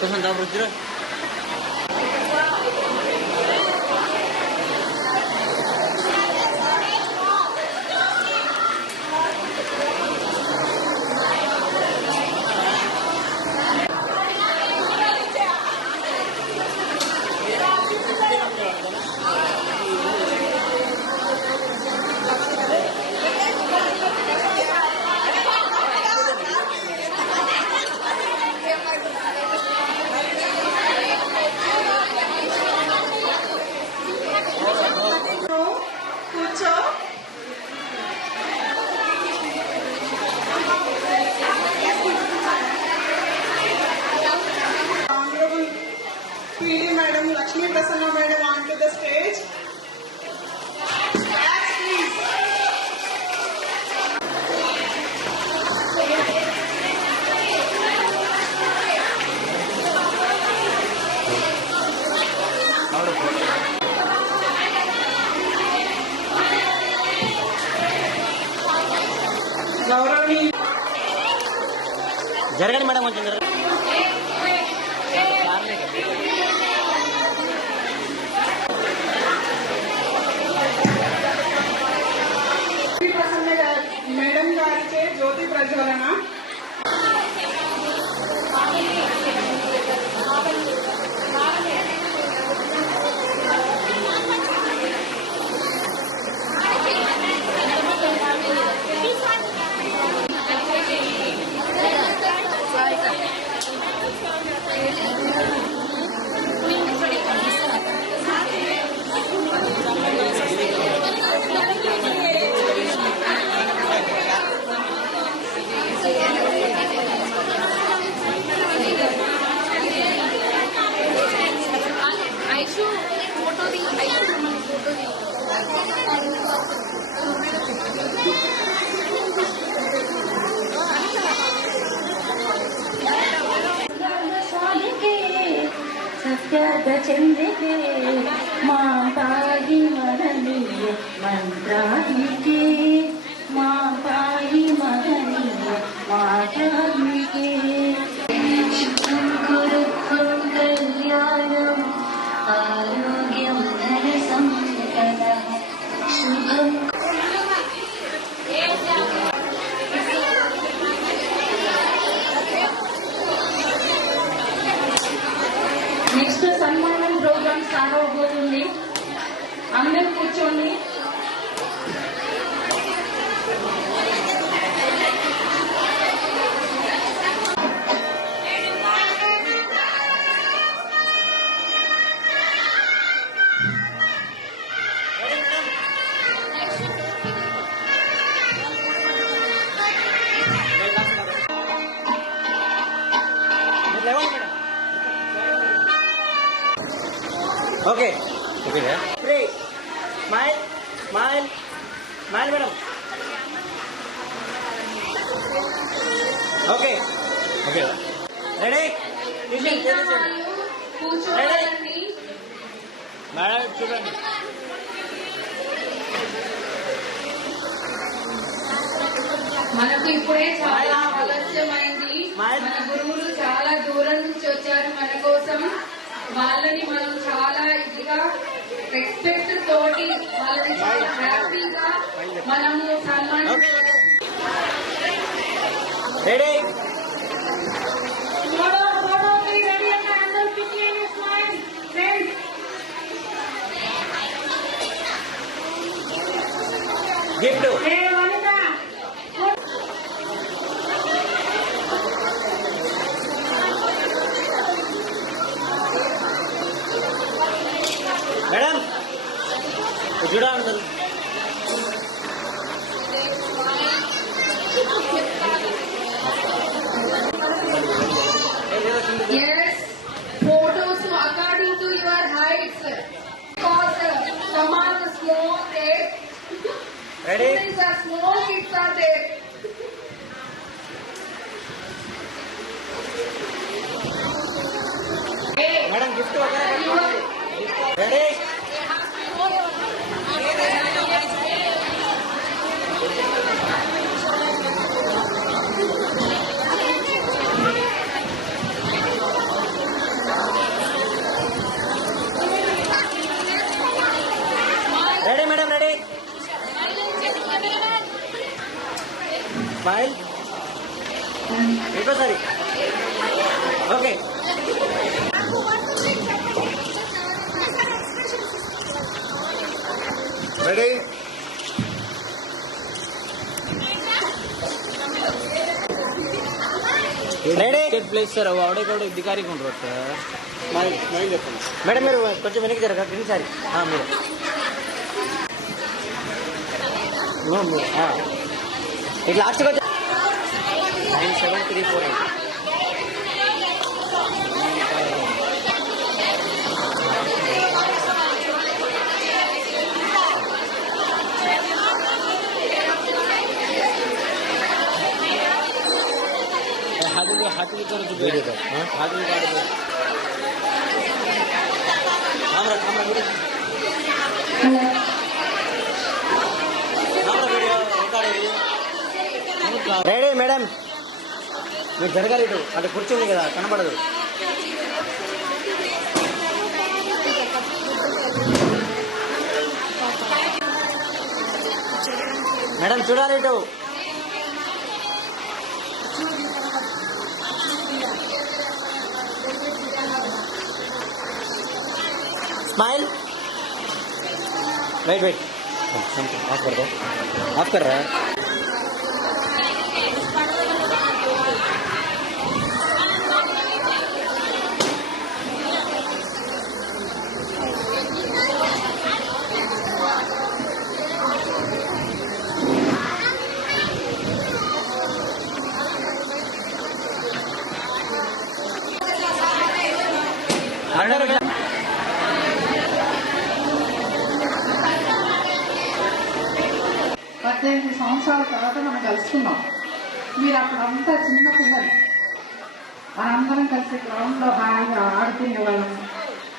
Pesan dapur jera. PD Madam Lakshmi Prasanna Madam onto the stage. Claps, please. Gaurani. Jaragan madam కొంచెం జరగండి. Madam గారిచే జ్యోతి ప్రజ్వలన. చంద్రికే మా పాయి మరణీయ మంత్రానికే మా పాయి మరణీయ మాతానికే శుభం కురుత్వం కళ్యాణం ఆరోగ్యం ధన సంపద శుభం. నెక్స్ట్ సన్మానం ప్రోగ్రామ్ స్టార్ట్ అవబోతుంది. అందరూ కూర్చోండి. Okay okay smile smile smile madam. Okay okay ready madam చూడండి. మనకు ఇప్పుడే చాలా ఆలస్యమైంది. మన గురువులు చాలా దూరం నుంచి వచ్చారు మన కోసం. వాళ్ళని మనం చాలా ఇదిగా రెస్పెక్ట్ తోటి వాళ్ళని చాలా హ్యాపీగా మనము సన్మానం. రెడీ గిఫ్ట్ మేడం చూడండి. Yes, photos according to your heights. Because some are the small there. Ready? These are small kids are there. Gift ready ready madam ready smile ఇంకోసారి okay ready ready place sir అవడే కూడా అధికారికి ఉంటారు sir madam మీరు కొంచెం వెనక్కి జరగ సారి మీరు ఇక లాస్ట్కి వచ్చి 97348 हाथी वीडियो का हाथी कार्ड రెడీ మేడం మీరు జరగాలి ఇటు అంటే కూర్చుంది కదా కనబడదు మేడం చూడాలి ఇటు स्माइल वेट वेट ऑफ कर दो ऑफ कर रहा है పద్దెనిమిది సంవత్సరాల తర్వాత మనం కలుసుకున్నాం. మీరు అప్పుడంతా చిన్న పిల్లలు, మనందరం కలిసి గ్రౌండ్లో హాయిగా ఆడుకునేవాళ్ళం,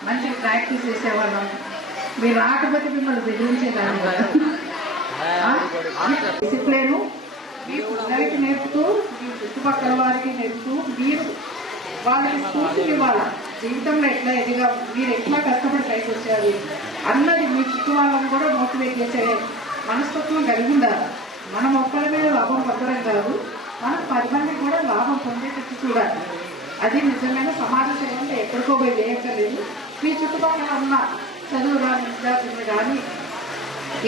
మంచిగా ప్రాక్టీస్ చేసేవాళ్ళం. మీరు ఆటపతి మిమ్మల్ని బెదిరించేదాన్ని కదా. డిసిప్లిన్ మీకు పిల్లలకి నేర్పుతూ, మీ చుట్టుపక్కల వారికి నేర్పుతూ, మీరు వాళ్ళకి స్ఫూర్తిని ఇవ్వాలి. జీవితంలో ఎట్లా ఎదిగా, మీరు ఎట్లా కష్టపడి పైకి వచ్చారు అన్నది మీ చుట్టూ వాళ్ళని కూడా మోటివేట్ చేసే మనస్తత్వం కలిగి ఉండాలి. మనం ఒక్కరి మీద లాభం పొందడం కాదు, మనం 10 మందికి కూడా లాభం పొందేటట్టు చూడాలి. అది నిజమైన సమాజ సేవ అంటే ఎక్కడికో పోయి వేయక్కర్లేదు. మీ చుట్టుపక్కల ఉన్న చదువు రాని విద్యార్థులు కానీ,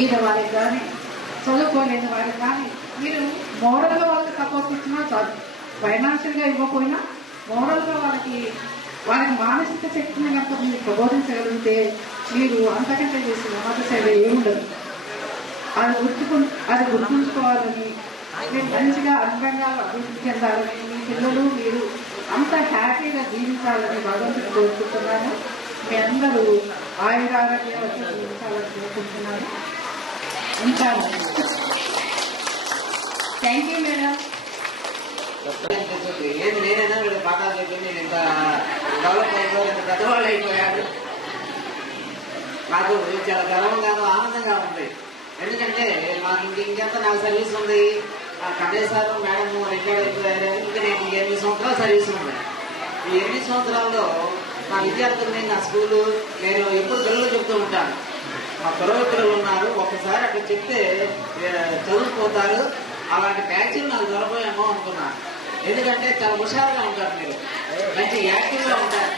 ఈద వారికి కానీ, చదువుకోలేని వారికి కానీ మీరు మోరల్గా వాళ్ళకి సపోర్ట్ ఇచ్చినా చాలు. ఫైనాన్షియల్గా ఇవ్వకపోయినా మోరల్గా వాళ్ళకి మానసిక శక్తిని కనుక మీరు ప్రబోధించగలిగితే మీరు అంతకంటే చేసిన సమాజ సేవ ఏముండదు. అది గుర్తుంచుకోవాలని, మీరు మంచిగా అందంగా అభివృద్ధి చెందాలని, మీ పిల్లలు మీరు అంత హ్యాపీగా జీవించాలని భగవంతుని కోరుకుంటున్నాను. మీ అందరూ ఆయురారోగ్యాలు జీవించాలని కోరుకుంటున్నాను. ఉంటాను. Thank you madam. ఏది నేనైనా వీళ్ళు పాఠాలు చెప్పి నేను ఇంత డెవలప్ అయిపోయాను, ఇంత పెద్దవాళ్ళు అయిపోయాడు. నాకు చాలా గర్వంగాను ఆనందంగా ఉంది. ఎందుకంటే మాకు ఇంకెంత నాకు సర్వీస్ ఉంది. కన్నయ్య సార్ మేడం రిటైర్డ్ అయిపోయారు. ఇంకా నేను 8 సంవత్సరాలు సర్వీస్ ఉంది. ఈ 8 సంవత్సరాల్లో మా విద్యార్థుల్ని, నా స్కూలు నేను ఎప్పుడు పిల్లలు చెప్తూ ఉంటాను. మా పొరవ పిల్లలు ఉన్నారు, ఒక్కసారి అక్కడ చెప్తే చదువుకుపోతారు. అలాంటి బ్యాచ్లు నాకు దొరకబోయేమో అనుకున్నాను. ఎందుకంటే చాలా హుషారుగా ఉంటారు, మీరు మంచి యాక్టివ్గా ఉంటారు.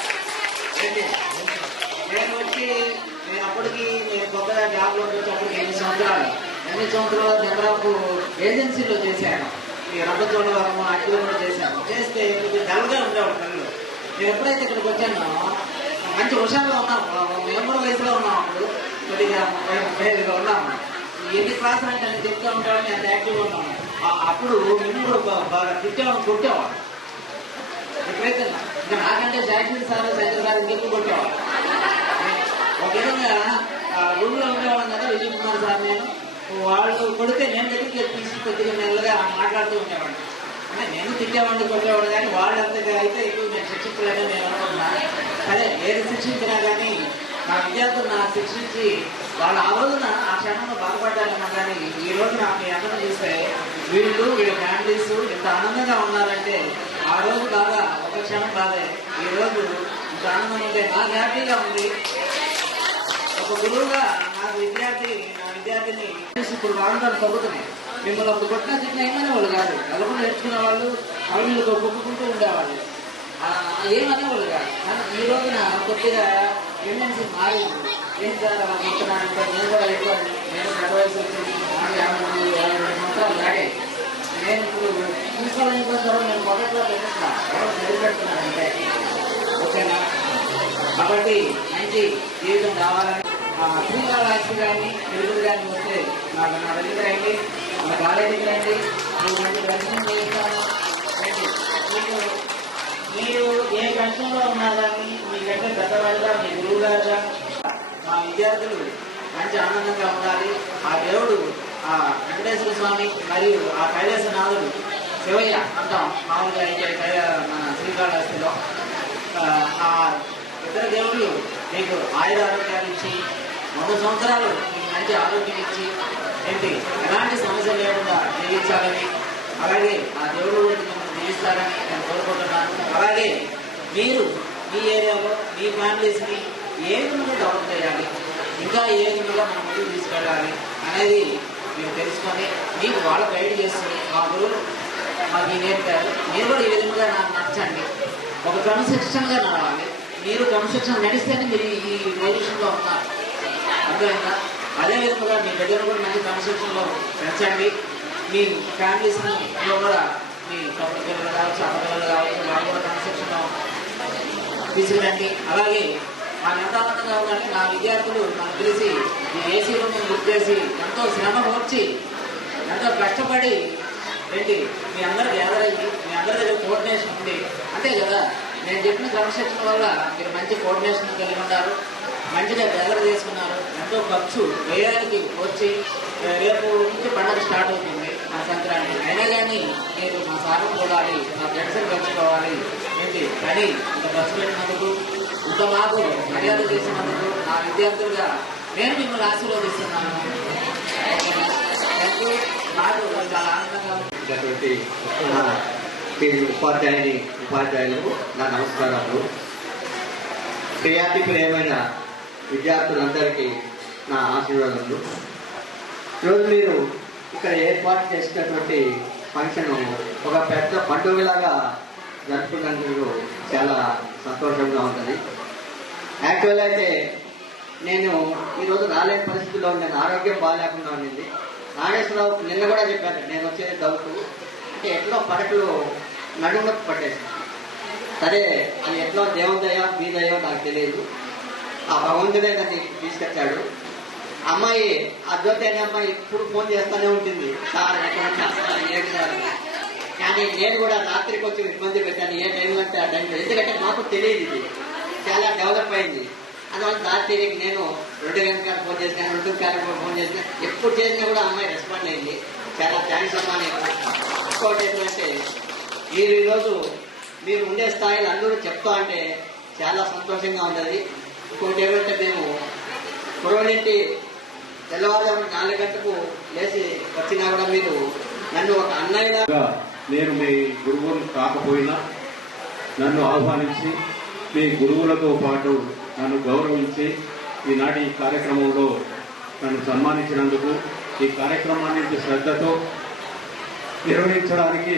నేను అప్పటికి నేను కొత్తగా జాబ్లో వచ్చేటప్పటికి 8 సంవత్సరాలు చంద్రాపు ఏజెన్సీలో చేశాను. ఈ రంగచోడవరం అట్టిలో కూడా చేశాను. చేస్తే కొద్దిగా డల్గా ఉండేవాడు పిల్లలు. నేను ఎప్పుడైతే ఇక్కడికి వచ్చానో మంచి హుషారుగా ఉన్నాము. మెంబర్ వయసులో ఉన్నాము. అప్పుడు కొద్దిగా 35గా ఉన్నాము. ఎన్ని క్లాసులు అంటే నేను చెప్తూ ఉంటాడు, నేను యాక్టివ్గా ఉన్నాము. అప్పుడు మేము బాగా కొట్టేవాడు. ఎప్పుడైతే ఇంకా నాకంటే జాక్సన్ సార్, శంకర్ సార్ ఇంకెక్కువ కొట్టేవాడు. ఒక విధంగా రూమ్లో ఉండేవాళ్ళం కదా, విజయ్ కుమార్ సార్ నేను. వాళ్ళు కొడితే నేను దగ్గరికి తీసి కొద్దిగా మెల్లగా మాట్లాడుతూ ఉండేవాడిని. అంటే నేను తిట్టేవాడిని కొట్టేవాడు కానీ వాళ్ళంతగా అయితే ఎక్కువ నేను శిక్షించలేదని నేను అనుకుంటున్నాను. అదే ఏది శిక్షించినా కానీ నా విద్యార్థులు నాకు శిక్షించి వాళ్ళు ఆ రోజున ఆ క్షణంలో బాధపడ్డారన్నా కానీ ఈ రోజు నాకు మీ అందరం చూస్తే వీళ్ళ ఫ్యామిలీస్ ఇంత ఆనందంగా ఉన్నారంటే ఆ రోజు బాగా ఒక క్షణం బాధే, ఈ రోజు ఇంత ఆనందం ఉంటే నాకు హ్యాపీగా ఉంది. ఒక గురువుగా నా విద్యార్థిని ఇప్పుడు బాగుంటారు తగ్గుతున్నాయి. మిమ్మల్ని ఒక కొట్టిన తిట్టిన ఏమనే వాళ్ళు కాదు, నలుగురు నేర్చుకునే వాళ్ళు వీళ్ళతో కొట్టుకుంటూ ఉండేవాళ్ళు, ఏమనేవాళ్ళు కాదు. కానీ ఈ రోజున కొద్దిగా టెండెన్సీ మారింది. ఏం సార్ అలా కొడుతున్నానంటే నేను కూడా ఎక్కువ నేను చదవాల్సి వచ్చింది 52 సంవత్సరాలు దాటే నేను ఇప్పుడు తీసుకోవాలని తర్వాత నేను మొదట్లో పెట్టుకున్నాను ఎవరు నిలబెడుతున్నానంటే ఓకేనా. కాబట్టి మంచి జీవితం కావాలని శ్రీకాళహస్తి కానీ తిరుపతి కానీ వస్తే నా దగ్గర రండి, మన కాలేజీకి రండి, నేను మంచి దర్శనం చేస్తాను. మీరు ఏ కష్టంలో ఉన్నా కానీ మీకంటే పెద్దవాళ్ళుగా మీ గురువు గారుగా మా విద్యార్థులు మంచి ఆనందంగా ఉండాలి. ఆ దేవుడు ఆ వెంకటేశ్వర స్వామి మరియు ఆ కైలాసనాథుడు శివయ్య అంటాం మామూలుగా అయితే మన శ్రీకాళహస్తిలో ఆ ఇద్దరు దేవుళ్ళు మీకు ఆయుధ ఆరోగ్యాలు ఇచ్చి 100 సంవత్సరాలు మీకు మంచి ఆరోగ్యం ఇచ్చి ఏంటి ఎలాంటి సమస్యలు లేకుండా జీవించాలని, అలాగే ఆ దేవుడు మిమ్మల్ని జీవిస్తారని నేను కోరుకుంటున్నాను. అలాగే మీరు మీ ఏరియాలో మీ ఫ్యామిలీస్ని ఏ విధంగా డెవలప్ చేయాలి, ఇంకా ఏ విధంగా మనం ముందుకు తీసుకెళ్ళాలి అనేది మీరు తెలుసుకొని మీకు వాళ్ళు గైడ్ చేస్తుంది. మా గురువులు మాకు ఈ నేర్పారు, మీరు కూడా ఈ విధంగా నాకు నచ్చండి. ఒక క్రమశిక్షణగా నడవాలి. మీరు క్రమశిక్షణ నడిస్తేనే మీరు ఈ పొజిషన్లో ఉన్నారు, అర్థమైందా? అదేవిధంగా మీ దగ్గర కూడా మంచి క్రమశిక్షణలో పెంచండి. మీ ఫ్యామిలీస్లో కూడా మీ తప్పుడు పిల్లలు కావచ్చు, అక్క పిల్లలు కావచ్చు, వాళ్ళు కూడా క్రమశిక్షణలో తీసుకురండి. అలాగే మాకు ఎంత ఆనందంగా ఉందంటే నా విద్యార్థులు నాకు తెలిసి ఈ ఏసీ రూమ్ బుక్ చేసి ఎంతో శ్రమ వచ్చి ఎంతో కష్టపడి ఏంటి మీ అందరు గ్యాదర్ అయ్యి మీ అందరి దగ్గర కోఆర్డినేషన్ ఉంది అంతే కదా. నేను చెప్పిన క్రమశిక్షణ వల్ల మీరు మంచి కోఆర్డినేషన్ కలిగి ఉన్నారు, మంచిగా గ్యాదర్ చేసుకున్నారు. ఎంతో ఖర్చు వేయడానికి వచ్చి రేపు నుంచి పండుగ స్టార్ట్ అవుతుంది మా సంక్రాంతి. అయినా కానీ మీరు మా సారం చూడాలి, మా ఫ్రెండ్స్ని పంచుకోవాలి ఏంటి కానీ ఇంత ఖర్చు పెట్టినందుకు, ఇంత మాకు మర్యాద చేసినందుకు నా విద్యార్థులుగా నేను మిమ్మల్ని ఆశీర్వదిస్తున్నాను. నాకు చాలా ఆనందంగా ఉన్నటువంటి ఉపాధ్యాయులకు నా నమస్కారాలు. ప్రియమైన విద్యార్థులందరికీ నా ఆశీర్వాదాలు. ఈరోజు మీరు ఇక్కడ ఏర్పాటు చేసినటువంటి ఫంక్షన్ ఒక పెద్ద పండుగలాగా జరుపుకున్నందుకు చాలా సంతోషంగా ఉంటుంది. యాక్చువల్ అయితే నేను ఈరోజు రాలేని పరిస్థితిలో నేను ఆరోగ్యం బాగాలేకుండా ఉండింది. నాగేశ్వరరావు నిన్న కూడా చెప్పాను నేను వచ్చేది డౌట్ అంటే ఎట్లా పడకలు నడుములకు పట్టేసి, సరే అది ఎట్లా దేవుదయో మీదయో నాకు తెలియదు. ఆ భగవంతుడే నన్ను తీసుకొచ్చాడు. అమ్మాయి అద్వైత అనే అమ్మాయి ఎప్పుడు ఫోన్ చేస్తూనే ఉంటుంది, సార్ ఎక్కడ కానీ నేను కూడా రాత్రికి వచ్చి ఇబ్బంది పెట్టాను ఏ టైంలో అంటే ఆ టైంలో, ఎందుకంటే నాకు తెలియదు ఇది చాలా డెవలప్ అయింది. అందువల్ల రాత్రికి నేను 2 గంటలకు ఫోన్ చేసినా 2 గంటలకు ఫోన్ చేసినా ఎప్పుడు చేసినా కూడా అమ్మాయి రెస్పాండ్ అయింది. చాలా థ్యాంక్స్ అమ్మా. ఇంకోటి ఏంటంటే మీరు ఈరోజు మీరు ఉండే స్థాయిలో అందరూ చెప్తా అంటే చాలా సంతోషంగా ఉన్నది. ఇంకోటి ఏమంటే మేము కురవనింటి తెల్లవారుజామున 4 గంటలకు లేచి వచ్చినా కూడా మీరు నన్ను ఒక అన్నయ్యగా, నేను మీ గురువులు కాకపోయినా నన్ను ఆహ్వానించి మీ గురువులతో పాటు నన్ను గౌరవించి ఈనాటి ఈ కార్యక్రమంలో నన్ను సన్మానించినందుకు, ఈ కార్యక్రమాన్ని శ్రద్ధతో నిర్వహించడానికి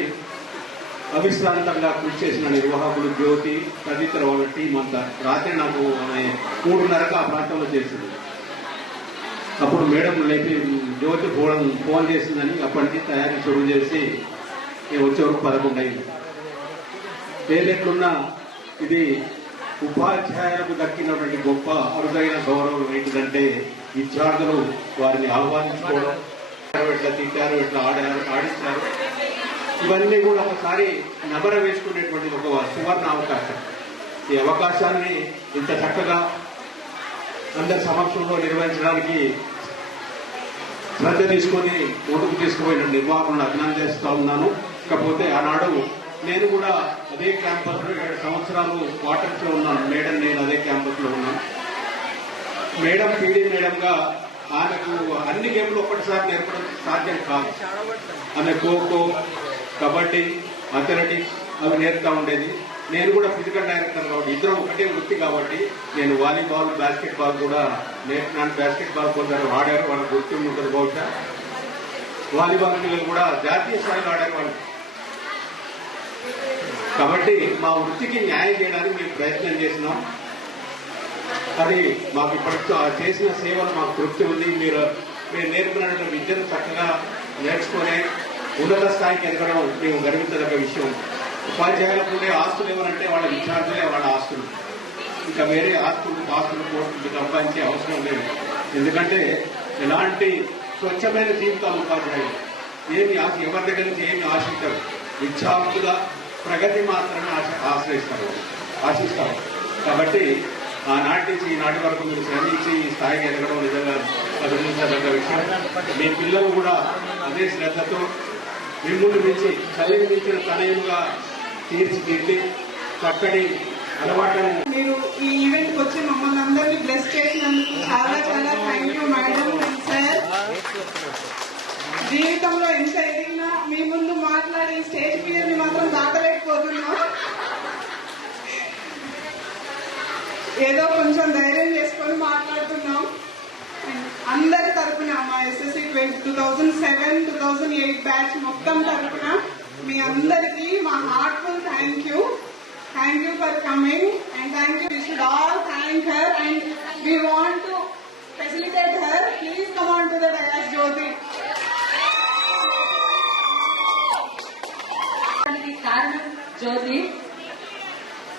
అవిశ్రాంతంగా కృషి చేసిన నిర్వాహకులు జ్యోతి తదితర వాళ్ళ టీం అంతా రాత్రి నాకు 3:30కు ఆ ప్రాంతంలో చేసింది. అప్పుడు మేడం లేపి జ్యోతి ఫోన్ చేసిందని అప్పటికి తయారీ షురూ చేసి వచ్చే వరకు 11 అయింది. ఏదెట్లున్నా ఇది ఉపాధ్యాయులకు దక్కినటువంటి గొప్ప అరుదైన గౌరవం ఏంటిదంటే విద్యార్థులు వారిని ఆహ్వానించుకోవడం, ఎట్లా తిట్టారు, ఎట్లా ఆడించారు, ఇవన్నీ కూడా ఒకసారి నెమర వేసుకునేటువంటి ఒక సువర్ణ అవకాశం. ఈ అవకాశాన్ని ఇంత చక్కగా అందరి సమక్షంలో నిర్వహించడానికి శ్రద్ధ తీసుకొని ముందుకు తీసుకుపోయిన నిర్వాహకులను అభినందిస్తూ ఉన్నాను. కాకపోతే ఆనాడు నేను కూడా అదే క్యాంపస్లో 7 సంవత్సరాలు క్వార్టర్స్ లో ఉన్నాను. మేడం నేను అదే క్యాంపస్ లో ఉన్నాను. మేడం పీడీ మేడంగా ఆమెకు అన్ని గేమ్లు ఒక్కటిసారి నేర్పడం సాధ్యం కాదు. ఆమె ఖోఖో, కబడ్డీ, అథ్లెటిక్స్ అవి నేర్పుతా ఉండేది. నేను కూడా ఫిజికల్ డైరెక్టర్ కాబట్టి ఇద్దరం ఒకటే వృత్తి కాబట్టి నేను వాలీబాల్, బాస్కెట్ బాల్ కూడా నేర్పినాను. బాస్కెట్ బాల్ కొందరు ఆడారు, వాళ్ళకి గుర్తుండి ఉంటుంది బహుశా. వాలీబాల్ పిల్లలు కూడా జాతీయ స్థాయిలో ఆడారు వాళ్ళు. కాబట్టి మా వృత్తికి న్యాయం చేయడానికి మేము ప్రయత్నం చేసినాం. అది మాకు ఇప్పటికి చేసిన సేవలు మాకు తృప్తి ఉంది. మీరు నేర్పినటువంటి విద్యను చక్కగా నేర్చుకునే ఉన్నత స్థాయికి ఎదగడం మేము గర్వించదగ్గ విషయం. ఉపాధ్యాయులకు ఉండే ఆస్తులు ఎవరంటే వాళ్ళ విద్యార్థులే వాళ్ళ ఆస్తులు. ఇంకా వేరే ఆస్తులు కోర్టులు సంపాదించే అవసరం లేదు. ఎందుకంటే ఎలాంటి స్వచ్ఛమైన జీవితాలు ఉపాధ్యాయులు ఎవరి దగ్గర నుంచి ఏమి ఆశించరు. విద్యార్థుల ప్రగతి మాత్రమే ఆశిస్తారు. కాబట్టి ఆనాటి నుంచి ఈనాటి వరకు మీరు శ్రమించి ఈ స్థాయికి ఎదగడం నిజంగా అభినందించదగ్గ విషయం. మీ పిల్లలు కూడా అదే శ్రద్ధతో మిమ్మల్ని మించి చదివి మించిన తనయులుగా తీర్చిదిద్ది చక్కటి అలవాట్లను మీరు ఈ ఈవెంట్ కి వచ్చి మమ్మల్ని అందరినీ బ్లెస్ చేసినందుకు చాలా చాలా thank you madam and sir. జీవితంలో ఎంత ఎదిగినా మీ ముందు మాట్లాడే స్టేజ్ ఫియర్ ని మాత్రం దాటలేకపోతున్నాం. ఏదో కొంచెం ధైర్యం చేసుకొని మాట్లాడుతున్నాం. అందరి తరఫున మా ఎస్ఎస్సి 2007-2008 బ్యాచ్ మొత్తం తరఫున మీ అందరికీ మా heartful thank you. Thank you for coming and thank you. We should all thank her and we want to facilitate her. Please come on to the dais, Jyoti. కారణం జ్యోతి.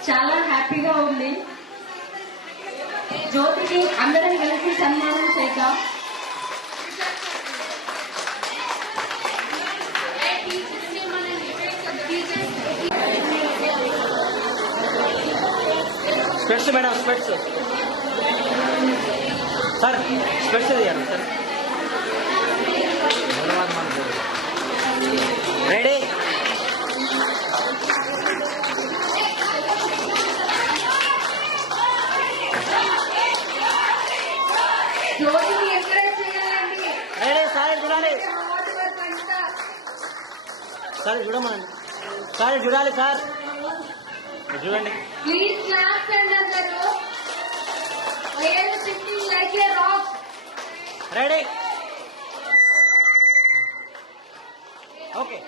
చాలా హ్యాపీగా ఉంది. జ్యోతికి అందరం కలిసి సన్మానం చేద్దాం. స్పెట్స్ మేడం, స్పెట్స్ సార్, స్పెట్స్ తీయాలి సార్. రెడీ? జ్యోతిని ఎంకరేజ్ చేయాలండి. రెడీ? సార్ చూడాలి, సార్ చూడమనండి, సార్ చూడాలి, సార్ చూడండి. ప్లీజ్ క్లాప్స్ అండ్ అందరూ. I'm sitting like a rock. Ready? Okay.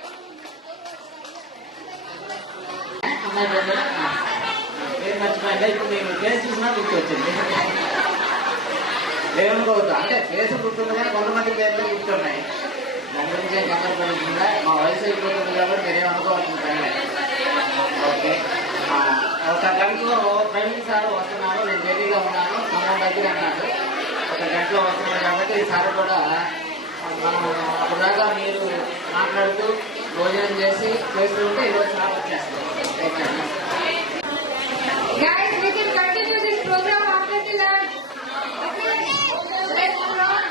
పేరు మర్చిపోయిందా? ఇప్పుడు నేను ఫేస్ చూసినా గుర్తు వచ్చింది. ఏమనుకోవద్దు, అంటే ఫేస్ గుర్తుంది కానీ కొంతమంది పేర్లు గుర్తున్నాయి. దాని గురించి ఏం కంగారు పడుతుందా? మా వయసు అయిపోతుంది కాబట్టి మీరేమనుకోవచ్చు. ఓకే, ఒక గంటలో ప్రవీణ్ సార్ వస్తున్నారు, నేను రెడీగా ఉన్నాను, మనం దగ్గర అన్నాడు. ఒక గంటలో వస్తున్నారు కాబట్టి ఈసారి కూడా మనం అప్పటిదాకా మీరు మాట్లాడుతూ భోజనం చేస్తూ ఉంటే ఈరోజు సార్ వచ్చేస్తాం. Guys, we can continue this program after the lunch. Let's rock.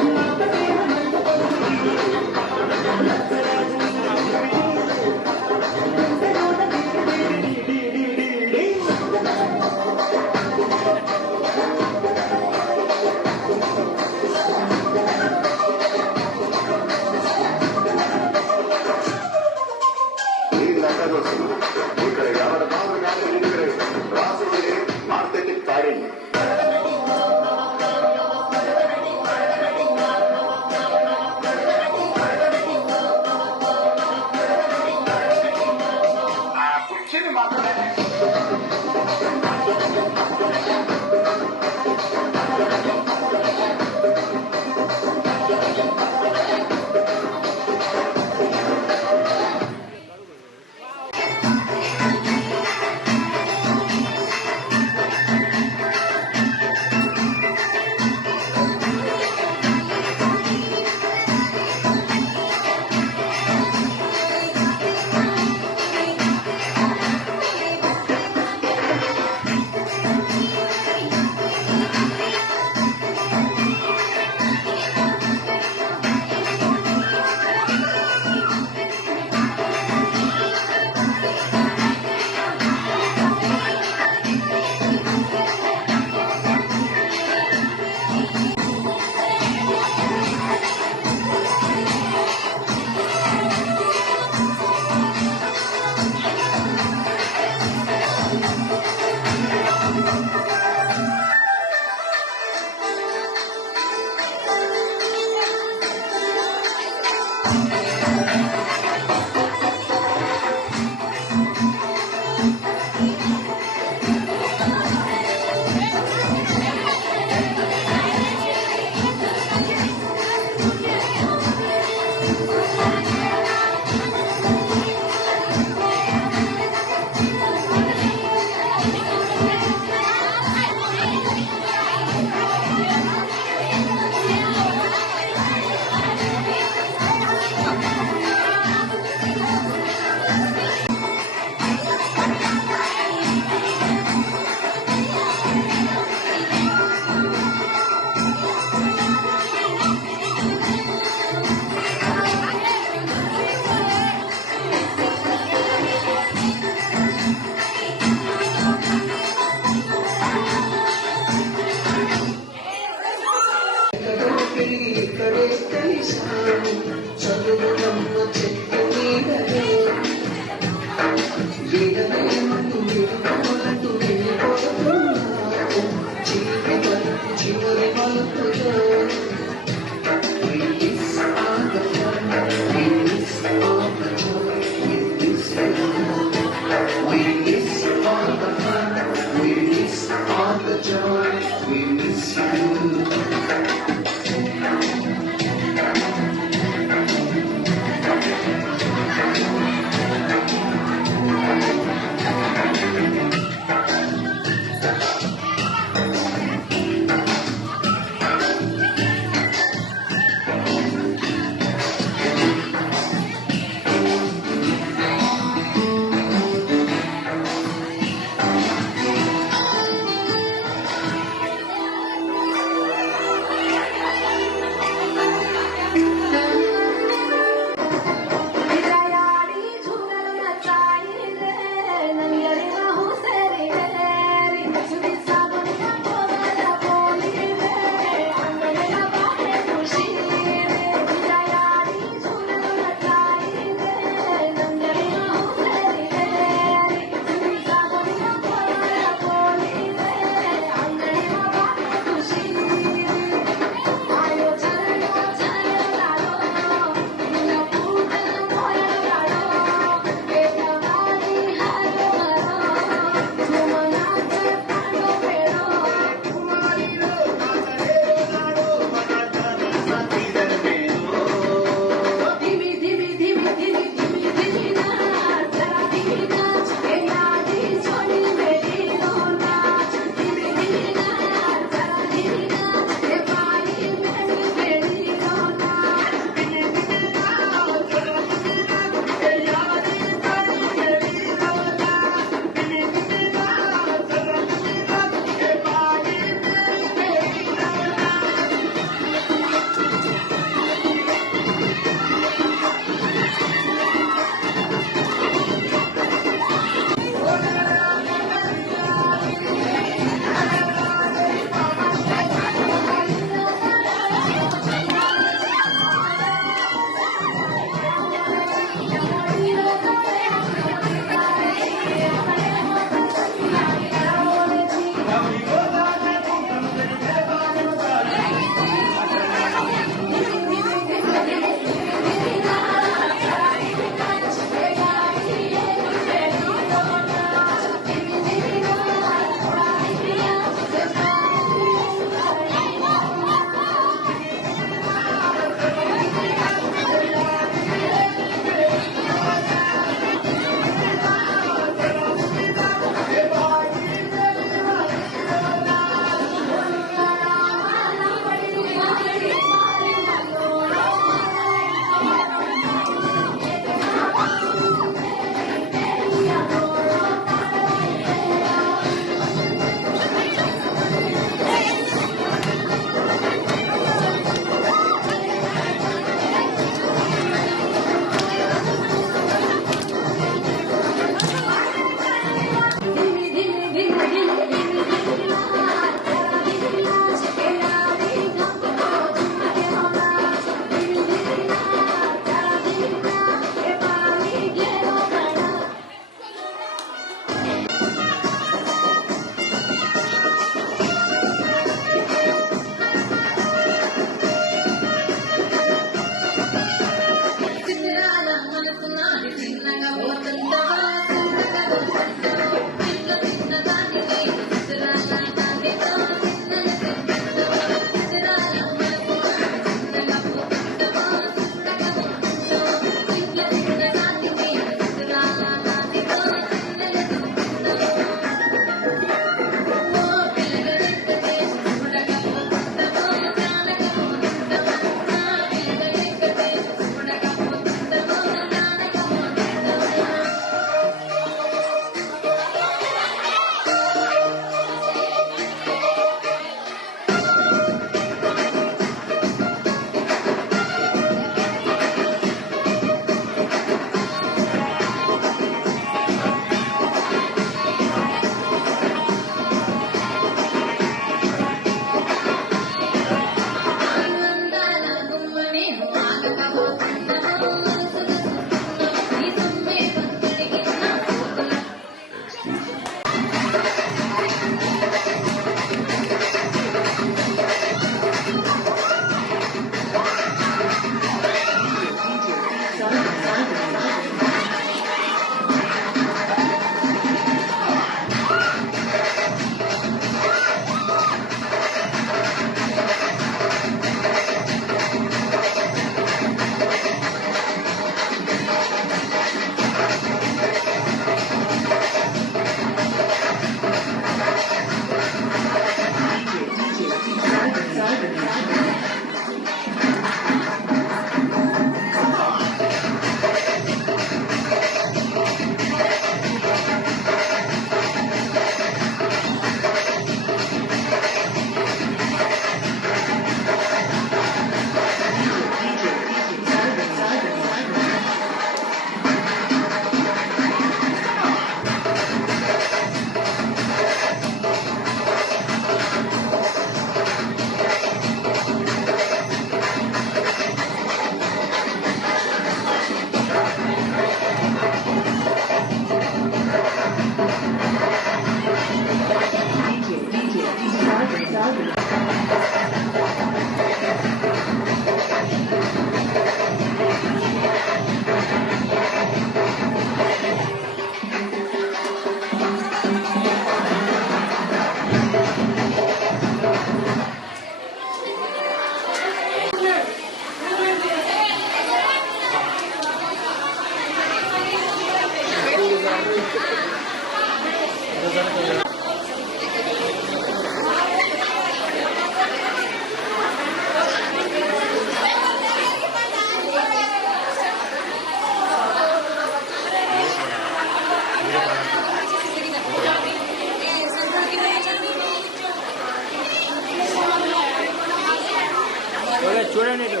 చూడండి ఇటు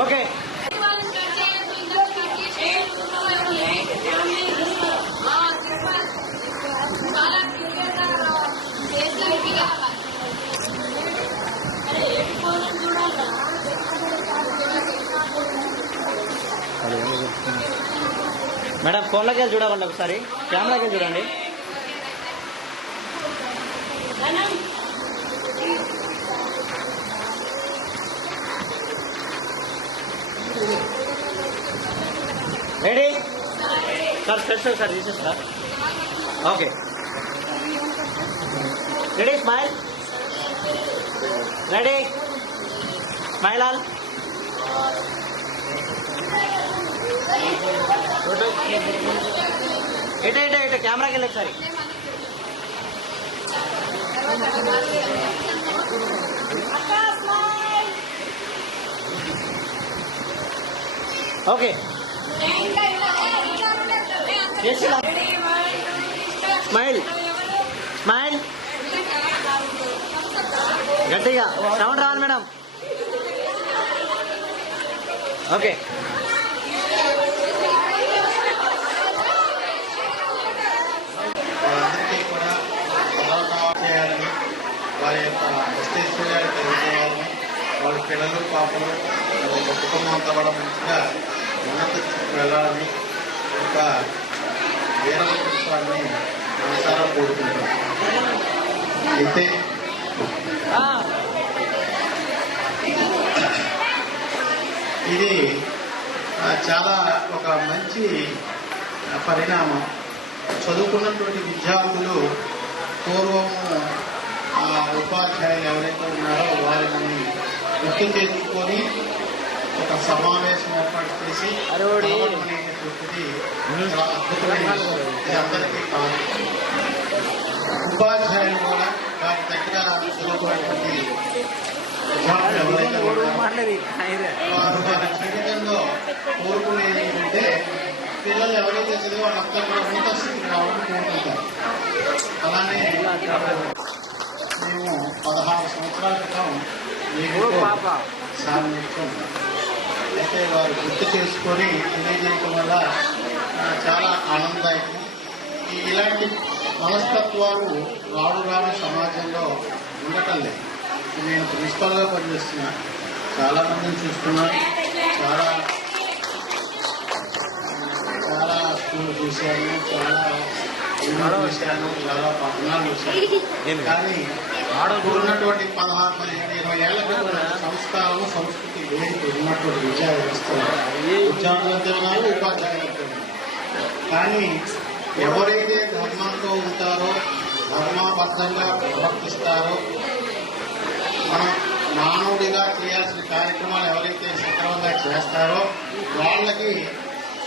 ఓకే మేడం ఫోన్లోకి వెళ్ళి చూడకండి ఒకసారి కెమెరాకి వెళ్ళి చూడండి రెడీ సార్ స్ట్రెస్ సార్ తీసేస్తా okay ready smile ready smile all ఇటు ఇటు ఇటు కెమెరాకి వెళ్ళి ఒకసారి ఓకే స్మైల్ స్మైల్ గట్టిగా సౌండ్ రావాలి మేడం ఓకే వారందరికీ కూడా చేయాలని వారి యొక్క ఐశ్వర్యాలు తెలియజేయాలని వాళ్ళ పిల్లలు పాపలు వాళ్ళ కుటుంబం అంతా కూడా మంచిగా ఉన్నత స్థితికి వెళ్ళాలని ఒక వీరభద్రస్వామిని మనసారా కోరుకుంటాం. అయితే ఇది చాలా ఒక మంచి పరిణామం. చదువుకున్నటువంటి విద్యార్థులు పూర్వము ఉపాధ్యాయులు ఎవరైతే ఉన్నారో వారిని గుర్తు చేసుకొని ఒక సమావేశం ఏర్పాటు చేసి అనేటటువంటిది చాలా అద్భుతమైన విషయం. ఇది అందరికీ కాదు, ఉపాధ్యాయులు కూడా వారి దగ్గర చదువుకున్నటువంటి విద్యార్థులు ఎవరైతే ఉన్నారో వారు వారి జీవితంలో కోరుకునేది ఏంటంటే పిల్లలు ఎవరైతే చదివో వాళ్ళంతా కూడా ఉన్నత స్థితికి రావాలని కోరుకుంటారు. అలానే మేము 16 సంవత్సరాల క్రితం మీకు సాధించాం. అయితే వారు గుర్తు చేసుకొని తెలియజేయడం వల్ల చాలా ఆనందదాయకం. ఇలాంటి మనస్తత్వాలు రాను సమాజంలో ఉండటం లేదు. నేను ప్రిన్సిపల్గా పనిచేస్తున్నా, చాలా మందిని చూస్తున్నాను, చాలా స్కూల్ చూశాను, చాలా ఊళ్ళు చూశాను, చాలా పట్టణాలు చూశాను. కానీ ఉన్నటువంటి 16-20 ఏళ్ల క్రితం సంస్కారం సంస్కృతి వేదిక ఉన్నటువంటి విద్యా వ్యవస్థలో ఉద్యోగులతో ఉన్నారు, ఉపాధ్యాయులతో ఉన్నారు. కానీ ఎవరైతే ధర్మంతో ఉంటారో, ధర్మబద్ధంగా ప్రవర్తిస్తారో, మనం మానవుడిగా చేయాల్సిన కార్యక్రమాలు ఎవరైతే సక్రమంగా చేస్తారో వాళ్ళకి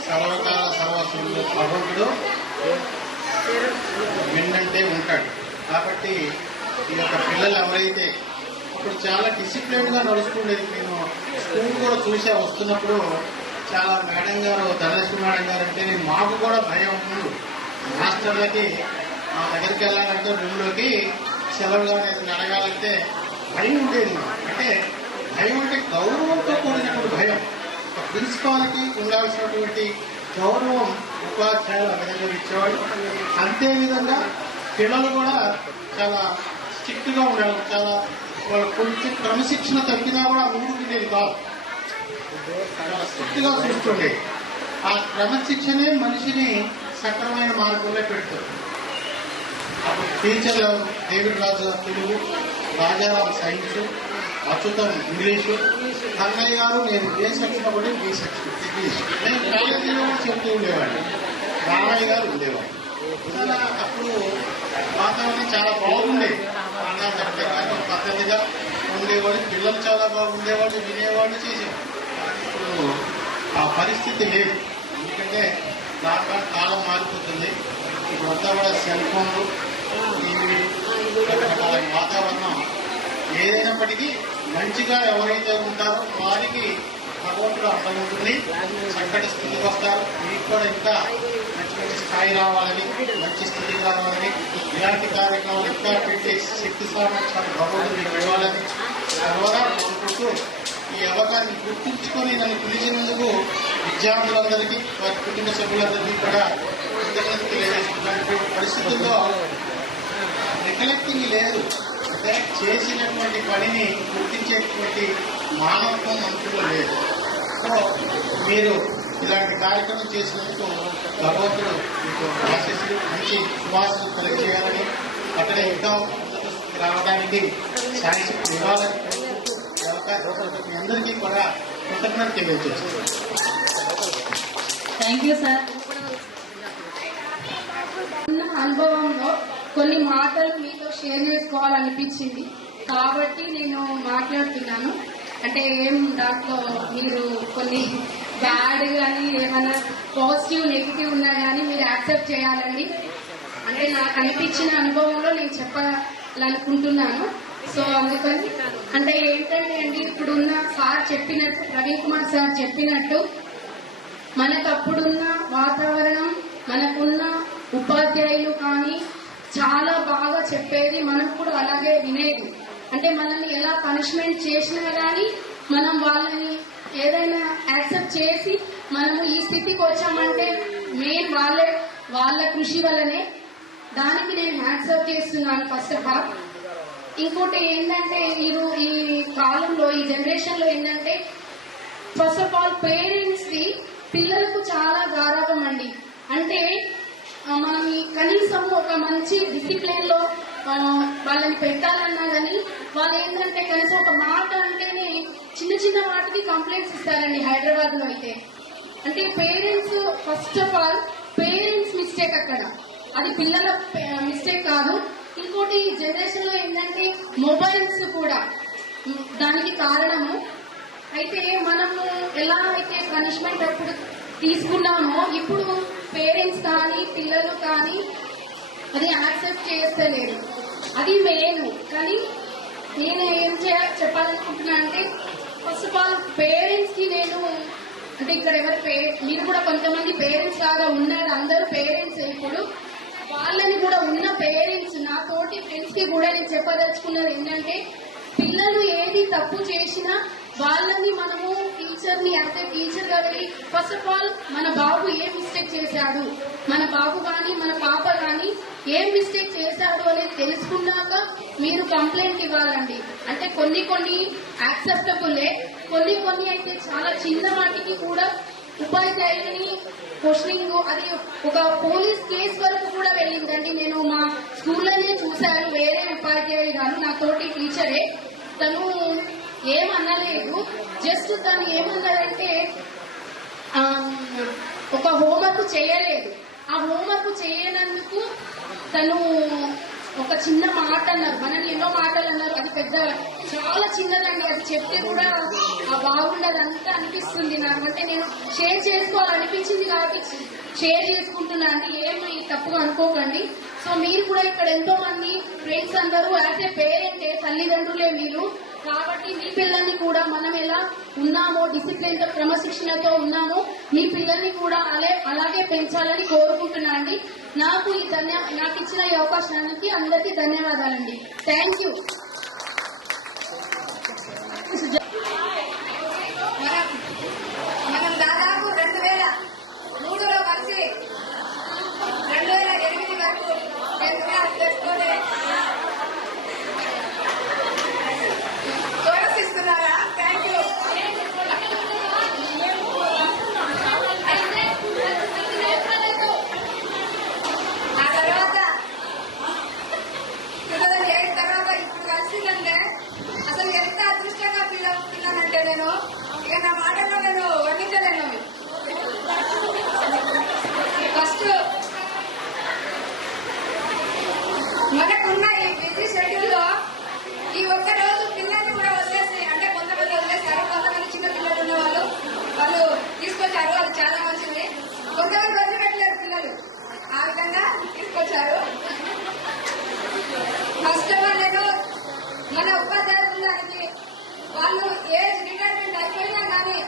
సర్వకాల సర్వస్వంలో భగవంతుడు విన్నంటే ఉంటాడు. కాబట్టి ఈ యొక్క పిల్లలు ఎవరైతే ఇప్పుడు చాలా డిసిప్లిన్ గా నడుస్తుండేది. నేను స్కూల్ కూడా చూసా, వస్తున్నప్పుడు చాలా మేడం గారు, ధనలక్ష్మి మేడం గారు అంటే మాకు కూడా భయం ఉంటుంది. మాస్టర్లకి మా దగ్గరికి వెళ్ళాలంటే రూమ్లోకి సెలవుగా అడగాలంటే భయం ఉండేది. అంటే భయం అంటే గౌరవంతో కూడినటువంటి భయం. ప్రిన్సిపాల్కి ఉండాల్సినటువంటి గౌరవం ఉపాధ్యాయులు ఆ విధంగా ఇచ్చేవాడు. అంతేవిధంగా పిల్లలు కూడా చాలా స్ట్రిక్ట్ గా ఉండాలి. చాలా వాళ్ళు కొంచెం క్రమశిక్షణ తగ్గినా కూడా ఊరుకునేది కాదు, చాలా స్ట్రిక్ట్ గా చూస్తుండేది. ఆ క్రమశిక్షణే మనిషిని సక్రమైన మార్గంలో పెడుతుంది. అప్పుడు టీచర్లు డేవిడ్ రాజు తెలుగు, రాజారాం సైన్స్, అచ్యుతం ఇంగ్లీషు, కన్నయ్య గారు నేను ఏ సెక్షన్ ఒకటి బి సెక్షన్ ఇంగ్లీష్. నేను కాలేజీలో చెప్తూ ఉండేవాడిని. రామయ్య గారు ఉండేవాడు. చాలా అప్పుడు వాతావరణం చాలా బాగుండేది. ఆనందంగా కానీ పద్ధతిగా ఉండేవాళ్ళు, పిల్లలు చాలా బాగుండేవాళ్ళు, వినేవాళ్ళు, చేసేవాళ్ళు. ఇప్పుడు ఆ పరిస్థితి లేదు. ఎందుకంటే కాలం మారిపోతుంది. ఇప్పుడంతా కూడా సెల్ ఫోన్లు, టీవీ, రకరకాల వాతావరణం. ఏదైనప్పటికీ మంచిగా ఎవరైతే ఉంటారో వారికి భగవంతుడు అర్థం ఉంటుంది, చక్కటి స్థితికి వస్తారు. మీకు కూడా ఇంకా మంచి మంచి స్థాయి రావాలని, మంచి స్థితికి రావాలని, ఇలాంటి కార్యక్రమాలు ఇంకా పెట్టే శక్తి సామర్థ్యాలు భగవంతుడు మీకు ఇవ్వాలని సర్వదా కోరుకుంటూ ఈ అవకాశాన్ని గుర్తుంచుకొని నన్ను పిలిచినందుకు విద్యార్థులందరికీ, వారి కుటుంబ సభ్యులందరికీ కూడా కృతజ్ఞతలు తెలియజేస్తున్నటువంటి పరిస్థితుల్లో రికలెక్టింగ్ లేదు. అంటే చేసినటువంటి పనిని గుర్తించేటువంటి మానవత్వం మనుషుల్లో లేదు. సో మీరు ఇలాంటి కార్యక్రమం చేసినందుకు భగవంతుడు మీకు ఆశీస్సులు, మంచి శుభాశలు కలిగజేయాలని, అక్కడ ఇంకా రావడానికి సాయశక్తి ఇవ్వాలని ఈ అవకాశం మీ అందరికీ కూడా కృతజ్ఞత తెలియజేస్తున్నాను. Thank you sir. ఉన్న అనుభవంలో కొన్ని మాటలు మీతో షేర్ చేసుకోవాలనిపించింది కాబట్టి నేను మాట్లాడుతున్నాను. అంటే ఏం దాంట్లో మీరు కొన్ని బ్యాడ్ కానీ ఏమైనా పాజిటివ్ నెగిటివ్ ఉన్నా కానీ మీరు యాక్సెప్ట్ చేయాలండి. అంటే నాకు అనిపించిన అనుభవంలో నేను చెప్పాలనుకుంటున్నాను. సో అందుకని అంటే ఏంటంటే అండి, ఇప్పుడున్న సార్ చెప్పినట్టు, ప్రవీణ్ కుమార్ సార్ చెప్పినట్టు, మనకు అప్పుడున్న వాతావరణం, మనకున్న ఉపాధ్యాయులు కానీ చాలా బాగా చెప్పేది, మనం కూడా అలాగే వినేది. అంటే మనల్ని ఎలా పనిష్మెంట్ చేసినా కానీ మనం వాళ్ళని ఏదైనా యాక్సెప్ట్ చేసి మనము ఈ స్థితికి వచ్చామంటే మెయిన్ వాళ్ళ కృషి వల్లనే. దానికి నేను యాక్సెప్ట్ చేస్తున్నాను ఫస్ట్ ఆఫ్ ఆల్. ఇంకోటి ఏంటంటే ఈ కాలంలో, ఈ జనరేషన్ లో ఏంటంటే first of all parents the పిల్లలకు చాలా గారాబం అండి. అంటే మనం కనీసం ఒక మంచి డిసిప్లిన్ లో వాళ్ళని పెట్టాలన్నా కానీ వాళ్ళు ఏంటంటే కనీసం ఒక మాట అంటేనే చిన్న చిన్న వాటికి కంప్లైంట్స్ ఇస్తారండి హైదరాబాద్ లో అయితే. అంటే parents, first of all parents mistake అక్కడ, అది పిల్లల మిస్టేక్ కాదు. ఇంకోటి జనరేషన్ లో ఏంటంటే మొబైల్స్ కూడా దానికి కారణము. అయితే మనము ఎలా అయితే పనిష్మెంట్ అప్పుడు తీసుకున్నామో ఇప్పుడు పేరెంట్స్ కానీ పిల్లలు కానీ అది యాక్సెప్ట్ చేస్తలేరు. అది మెయిన్. కానీ నేను ఏం చెప్పాలనుకుంటున్నా అంటే ఫస్ట్ ఆఫ్ ఆల్ పేరెంట్స్ కి నేను అంటే ఇక్కడ మీరు కూడా కొంతమంది పేరెంట్స్ లాగా ఉన్నారు, అందరూ పేరెంట్స్. ఇప్పుడు వాళ్ళని కూడా ఉన్న పేరెంట్స్, నా తోటి ఫ్రెండ్స్ కి కూడా నేను చెప్పదలుచుకున్నది ఏంటంటే పిల్లలు ఏది తప్పు చేసినా వాళ్ళని మనము టీచర్ని అంటే టీచర్ గా వెళ్ళి ఫస్ట్ ఆఫ్ ఆల్ మన బాబు ఏం మిస్టేక్ చేశాడు, మన బాబు కానీ మన పాప కానీ ఏం మిస్టేక్ చేశాడు అనేది తెలుసుకున్నాక మీరు కంప్లైంట్ ఇవ్వాలండి. అంటే కొన్ని యాక్సెప్టబుల్లే, కొన్ని అయితే చాలా చిన్న వాటికి కూడా ఉపాధ్యాయులని క్వశ్చనింగ్, అది ఒక పోలీస్ కేసు వరకు కూడా వెళ్ళిందండి. నేను మా స్కూల్లోనే చూశాను. వేరే ఉపాధ్యాయురాలు నా తోటి టీచరే, తను ఏమనలేదు, జస్ట్ తను ఏమన్నాడంటే ఒక హోంవర్క్ చేయలేదు. ఆ హోంవర్క్ చేయనందుకు తను ఒక చిన్న మాట అన్నారు, మనల్ని ఎన్నో మాటలు అన్నారు. అది పెద్ద చాలా చిన్నదండి, అది చెప్తే కూడా బాగుండదంతా అనిపిస్తుంది నాకు. అంటే నేను షేర్ చేసుకోవాలనిపించింది కాబట్టి షేర్ చేసుకుంటున్నా అండి, ఏమి తప్పుగా అనుకోకండి. సో మీరు కూడా ఇక్కడ ఎంతో మంది ఫ్రెండ్స్ అందరూ యాజ్ ఏ పేరెంటే, తల్లిదండ్రులే మీరు. కాబట్టి మీ పిల్లల్ని కూడా మనం ఎలా ఉన్నామో డిసిప్లిన్ తో, క్రమశిక్షణతో ఉన్నామో మీ పిల్లల్ని కూడా అలాగే పెంచాలని కోరుకుంటున్నా అండి. నాకు ఇచ్చిన ఈ అవకాశానికి అందరికీ ధన్యవాదాలండి. Thank you. మనం దాదాపు 2003లో కలిసి 2008 వరకు 10th క్లాస్ చేసుకుని కోరసిస్తున్నారా? Thank you. ఆ తర్వాత 2008 తర్వాత ఇప్పుడు కలిసిందంటే అసలు ఎంత అదృష్టంగా ఫీల్ అవుతున్నానంటే నేను ఇక నా మాటల్లో నేను వర్ణించలేను. ఫస్ట్ బిజీ షెడ్యూల్ లో ఈ ఒక్క రోజు పిల్లల్ని కూడా వదిలేసి, అంటే కొంతమంది వదిలేశారు, కొంతమంది చిన్న పిల్లలు ఉన్న వాళ్ళు తీసుకొచ్చారు. అది చాలా మంచిది. కొంతమంది వదిలిపెట్టలేరు పిల్లలు, ఆ విధంగా తీసుకొచ్చారు. ఫస్ట్ ఆఫ్ ఆల్ నేను మన ఉపాధ్యాయ బృందానికి, వాళ్ళు ఏజ్ రిటైర్మెంట్ అయిపోయినా కానీ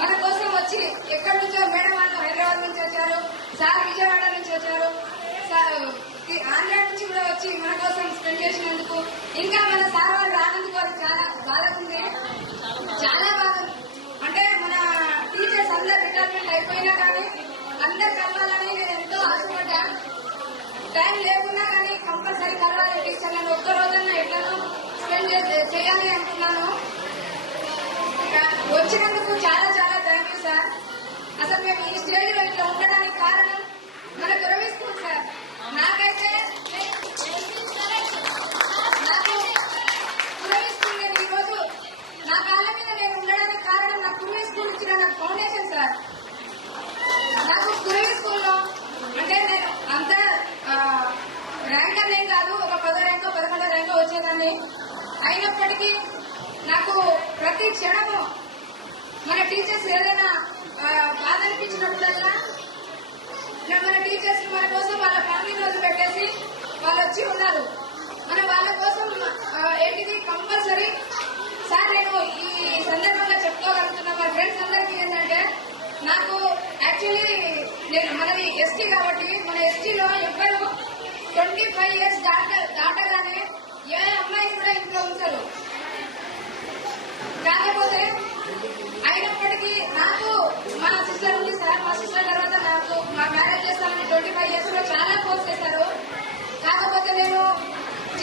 మన కోసం వచ్చి ఎక్కడి నుంచో మేడం వాళ్ళు హైదరాబాద్ నుంచి వచ్చారు, సార్ విజయవాడ నుంచి వచ్చారు, ఆంధ్ర నుంచి కూడా వచ్చి మన కోసం స్పెండ్ చేసినందుకు, ఇంకా మన సార్ వాళ్ళు రానందుకు అది చాలా బాగుంది. చాలా బాగుంది. అంటే మన టీచర్స్ అందరు రిటైర్మెంట్ అయిపోయినా కానీ అందరు కలవాలని నేను ఎంతో ఆశపడ్డా. టైం లేకున్నా కానీ కంపల్సరీ కలవాలి టీచర్లను. ఒక్క రోజన్నా ఎట్లను స్పెండ్ చేయాలి అనుకున్నాను. వచ్చినందుకు చాలా చాలా థ్యాంక్ యూ సార్. అసలు మేము ఈ స్టేజ్ లో ఇట్లా ఉండడానికి కారణం మన గురవి స్కూల్ సార్. నాకైతే గురవి స్కూల్ నేను ఈరోజు నా కాళ్ళ మీద నేను ఉండడానికి కారణం నా గురవి స్కూల్ ఇచ్చిన నాకు ఫౌండేషన్ సార్. నాకు గురవి స్కూల్లో అంటే నేను అంత ర్యాంక్ అనేం కాదు, ఒక 10వ ర్యాంకో 11వ ర్యాంకో వచ్చేదాన్ని. అయినప్పటికీ నాకు ప్రతి క్షణము మన టీచర్స్ ఏదైనా బాధ అనిపించినప్పుడల్లా మన టీచర్స్ మన కోసం వాళ్ళ ఫ్యామిలీ రోజు పెట్టేసి వాళ్ళు వచ్చి ఉన్నారు. మన వాళ్ళ కోసం ఏంటిది కంపల్సరీ సార్. నేను ఈ సందర్భంగా చెప్పుకోగలుగుతున్నా మన ఫ్రెండ్స్ అందరికీ ఏంటంటే, నాకు యాక్చువల్లీ నేను మనది ఎస్టీ కాబట్టి మన ఎస్టీలో ఎవ్వరు 25 years దాటగానే ఏ అమ్మాయి కూడా ఇంట్లో ఉంటారు. కాకపోతే అయినప్పటికీ నాకు మా సిస్టర్ ఉంది సార్. మా సిస్టర్ తర్వాత నాకు మా మ్యారేజ్ చేస్తామని 25 years లో చాలా ఫోర్స్ చేశారు. కాకపోతే నేను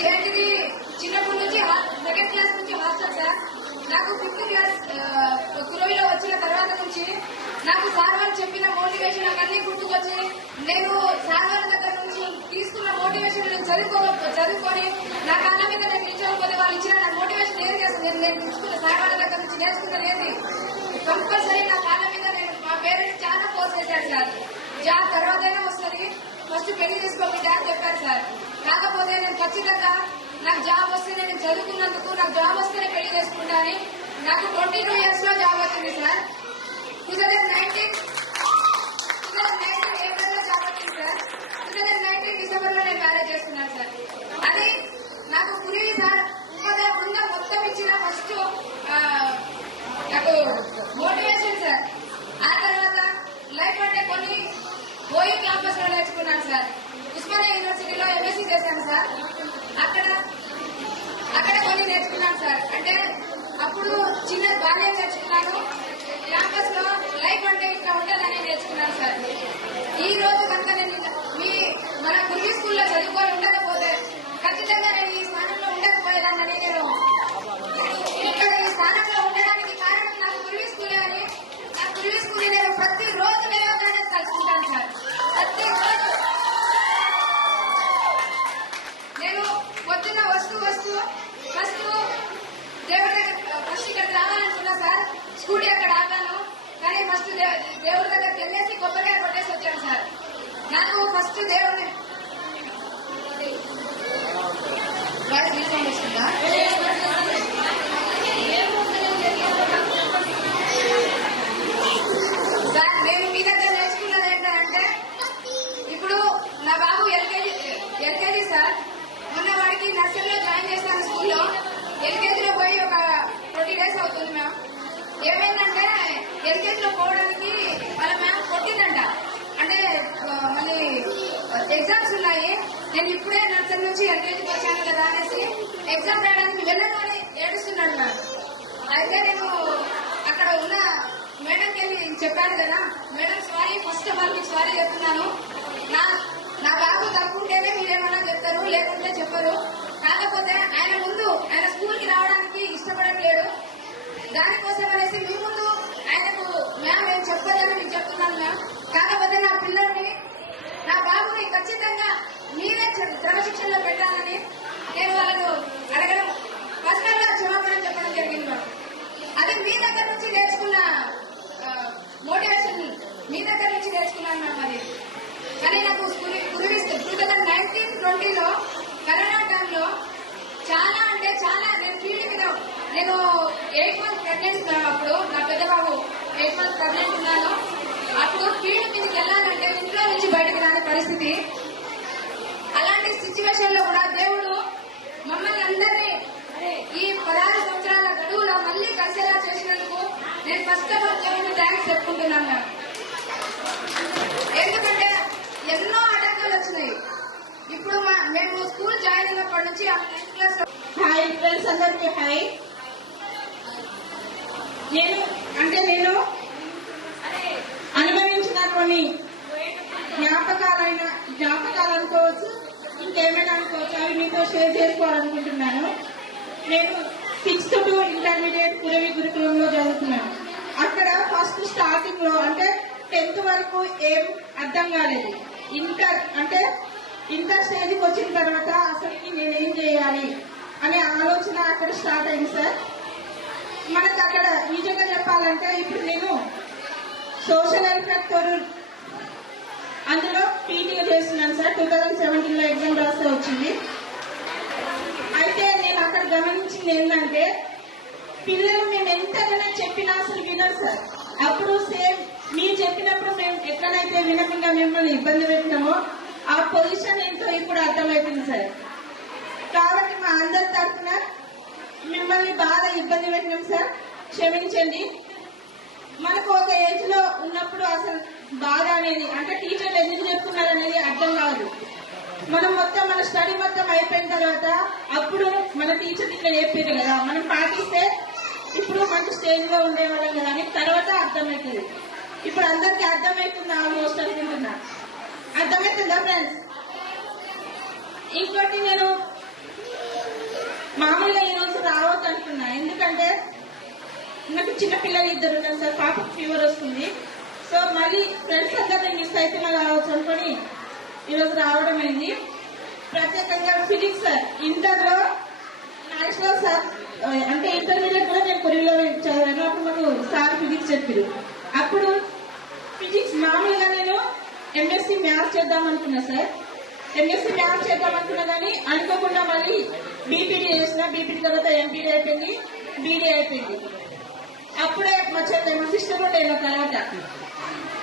ఏంటిది చిన్నప్పటి నుంచి 2nd class నుంచి హాస్టల్ సార్. నాకు 5th class గురువులో వచ్చిన తర్వాత నుంచి నాకు సార్ వాళ్ళు చెప్పిన మోటివేషన్ అవన్నీ గుర్తుకొచ్చి నేను సార్ వాళ్ళ దగ్గర నుంచి తీసుకున్న మోటివేషన్ నేను చదువుకొని నా కాళ్ళ మీద నేను నిల్చోకపోతే వాళ్ళు ఇచ్చిన నా మోటివేషన్ ఏది చేస్తుంది. నేను తీసుకున్న సార్ వాళ్ళ దగ్గర నుంచి నేర్చుకున్నది కంపల్సరీ నా కాళ్ళ మీద నేను మా పేరెంట్స్ చాలా ఫోర్స్ చేశారు సార్. జాబ్ తర్వాతైనా వస్తుంది, ఫస్ట్ పెళ్లి చేసుకోబిడ్డా అని చెప్పారు సార్. కాకపోతే నేను ఖచ్చితంగా నాకు జాబ్ వస్తే నేను చదువుకున్నందుకు నాకు జాబ్ వస్తేనే పెళ్లి చేసుకుంటా అని నాకు 22 years లో జాబ్ వచ్చింది సార్. 2019 ఏప్రిల్ లో జాబ్ వచ్చింది సార్. 2019 డిసెంబర్ లో నేను మ్యారేజ్ చేసుకున్నాను సార్. అది నాకు గురువి సార్ ఉపాధ్యాయ బృందం మొత్తం ఇచ్చిన ఫస్ట్ నాకు మోటివేషన్ సార్. ఆ తర్వాత లైఫ్ అంటే కొన్ని ఓయి క్యాంపస్ లో నేర్చుకున్నాను సార్. ఉస్మానియా యూనివర్సిటీలో ఎంఎస్సీ చేశాను సార్. అక్కడ కొన్ని నేర్చుకున్నాను సార్. అంటే అప్పుడు చిన్న బాల్యం నేర్చుకున్నాను. క్యాంపస్ లో లైఫ్ అంటే ఇట్లా ఉంటుందని నేర్చుకున్నాను సార్. ఈ రోజు కనుక నేను మన గురువి స్కూల్లో చదువుకొని ఉండకపోతే ఖచ్చితంగా నేను ఈ స్థానంలో ఉండకపోయేదాన్ని. నేను ఇక్కడ ఈ స్థానంలో ఉండడానికి కారణం నాకు గురువి స్కూలే అని. నా గురువి స్కూల్ నేను ప్రతి రోజు లేవగానే కలుసుకుంటాను సార్. ప్రతి రోజు నేను పొద్దున్న వస్తూ ఫస్ట్ దేవుడి దగ్గర ఫస్ట్ ఇక్కడికి రావాలనుకున్నా సార్. స్కూటీ అక్కడ ఆపాను, కానీ ఫస్ట్ దేవుడి దగ్గరికి వెళ్ళేసి కొబ్బరికాయ కొట్టేసి వచ్చాను సార్. నాకు ఫస్ట్ దేవుడిని వాయిస్ రీసౌండ్ వస్తుందా? సార్ నేను మీ దగ్గర నేర్చుకున్నది ఏంటంటే, ఇప్పుడు నా బాబు ఎల్కేజీ సార్. మొన్న వాడికి నర్సరీలో జాయిన్ చేశాను స్కూల్లో. ఎల్కేజీలో పోయి ఒక 20 days అవుతుంది మ్యామ్. ఏమైందంటే ఎల్కేజీలో పోవడానికి వాళ్ళ మ్యామ్ కొట్టిందంట. అంటే మళ్ళీ ఎగ్జామ్స్ ఉన్నాయి, నేను ఇప్పుడే నర్సరీ నుంచి ఎల్కేజీకి వచ్చాను కదా అనేసి ఎగ్జామ్ రాయడానికి వెళ్ళను అని ఏడుస్తున్నాడు మ్యామ్. అయితే నేను అక్కడ ఉన్న మేడంకి వెళ్ళి చెప్పాను కదా, madam sorry, first of all మీకు సారీ చెప్తున్నాను. నా బాబు తప్పుంటేనే మీరేమన్నా చెప్తారు, లేకుంటే చెప్పరు. కాకపోతే ఆయన ముందు ఆయన స్కూల్ కి రావడానికి ఇష్టపడట్లేడు. దానికోసం అనేసి మీ ముందు ఆయనకు మ్యామ్ నేను చెప్పదని మీకు చెప్తున్నాను మ్యామ్. కాకపోతే నా పిల్లల్ని నా బాబుని ఖచ్చితంగా మీరే క్రమశిక్షణలో పెట్టాలని నేను వాళ్ళను అడగడం, పర్సనల్ గా క్షమాపణ చెప్పడం జరిగింది మ్యామ్. అది మీ దగ్గర నుంచి నేర్చుకున్న మోటివేషన్, మీ దగ్గర నుంచి నేర్చుకున్నాను మ్యామ్. అది కానీ నాకు 2019-20లో కరోనా టైంలో నేను 8 months ప్రెగ్నెంట్ ఉన్నాను. అప్పుడు నా పెద్ద బాబు 8 months ప్రెగ్నెంట్ ఉన్నాను. అప్పుడు ఫీల్డ్ మీదకి వెళ్ళాలంటే ఇంట్లో నుంచి బయటకు రాని పరిస్థితి. అలాంటి సిచ్యువేషన్ లో కూడా దేవుడు మమ్మల్ని అందరినీ ఈ 16 సంవత్సరాల గడువులో మళ్ళీ కలిసేలా చేసినందుకు నేను ఫస్ట్ ఆఫ్ ఆల్ దేవుడికి థ్యాంక్స్ చెప్పుకుంటున్నాను. ఎందుకంటే ఎన్నో ఆటంకాలు వచ్చినాయి. ఇప్పుడు మేము స్కూల్ జాయిన్ అయినప్పటి నుంచి ఆ 10th క్లాస్ లో హాయ్ ఫ్రెండ్స్ అందరికీ హాయ్. నేను అనుభవించిన కొన్ని జ్ఞాపకాలు అనుకోవచ్చు, ఇంకేమైనా అనుకోవచ్చు, అవి మీతో షేర్ చేసుకోవాలనుకుంటున్నాను. నేను 6th to ఇంటర్మీడియట్ కురవి గురుకులంలో చదువుతున్నాను. అక్కడ ఫస్ట్ స్టార్టింగ్ లో అంటే 10th వరకు ఏం అర్థం కాలేదు. ఇంటర్ స్టేజ్కి వచ్చిన తర్వాత అసలుకి నేనేం చేయాలి అనే ఆలోచన అక్కడ స్టార్ట్ అయింది సార్. మనకు అక్కడ నిజంగా చెప్పాలంటే ఇప్పుడు నేను సోషల్ వెల్ఫేర్ తొరూర్ అందులో పీటీగా చేస్తున్నాను సార్. 2017లో ఎగ్జామ్ రాస్తే వచ్చింది. అయితే నేను అక్కడ గమనించింది ఏంటంటే పిల్లలు మేము ఎంతగానో చెప్పినా అసలు వినరు సార్. అప్పుడు సేమ్ మీరు చెప్పినప్పుడు మేము ఎక్కడైతే వినకుండా మిమ్మల్ని ఇబ్బంది పెట్టినామో ఆ పొజిషన్ ఏంటో ఇప్పుడు అర్థమవుతుంది సార్. కాబట్టి మా అందరి తరఫున మిమ్మల్ని బాగా ఇబ్బంది పెట్టినాం సార్, క్షమించండి. మనకు ఒక ఏజ్ లో ఉన్నప్పుడు అసలు బాధ అనేది అంటే టీచర్లు ఎందుకు చెప్తున్నారు అనేది అర్థం కాదు. మన స్టడీ మొత్తం అయిపోయిన తర్వాత అప్పుడు మన టీచర్ ఇట్లా చెప్పారు కదా, మనం పాటిస్తే ఇప్పుడు మంచి స్టేజ్ లో ఉండేవాళ్ళం కదా అని తర్వాత అర్థమవుతుంది. ఇప్పుడు అందరికీ అర్థమవుతుందా ఆల్మోస్ట్ అనుకుంటున్నా. అర్థమవుతుందా ఫ్రెండ్స్? ఇంకోటి నేను మామూలుగా ఈ రోజు రావద్దు అనుకున్నా, ఎందుకంటే నాకు చిన్న పిల్లలు 2 ఉన్నారు సార్. పాపకు ఫీవర్ వస్తుంది. సో మళ్ళీ ఫ్రెండ్స్ అందరినీ మిస్ అయితే రావచ్చు అనుకుని ఈరోజు రావడం అయింది. ప్రత్యేకంగా ఫిజిక్స్ సార్ ఇంటర్లో నేషనల్ సార్ అంటే ఇంటర్మీడియట్ కూడా నేను కొరియలో చదివాను. అప్పుడు మాకు సార్ ఫిజిక్స్ చెప్పారు. అప్పుడు ఫిజిక్స్ మామూలుగా నేను ఎంఎస్సీ మ్యాథ్స్ చేద్దాం అనుకున్నా సార్. ఎంఎస్సీ మ్యాథ్స్ చేద్దాం అనుకున్నా కానీ అనుకోకుండా మళ్ళీ బీపీడీ చేసిన. బీపీడీ తర్వాత ఎంపీడీ అయిపోయింది, బీడీ అయిపోయింది. అప్పుడే మా సిస్టర్ కూడా అయిన తర్వాత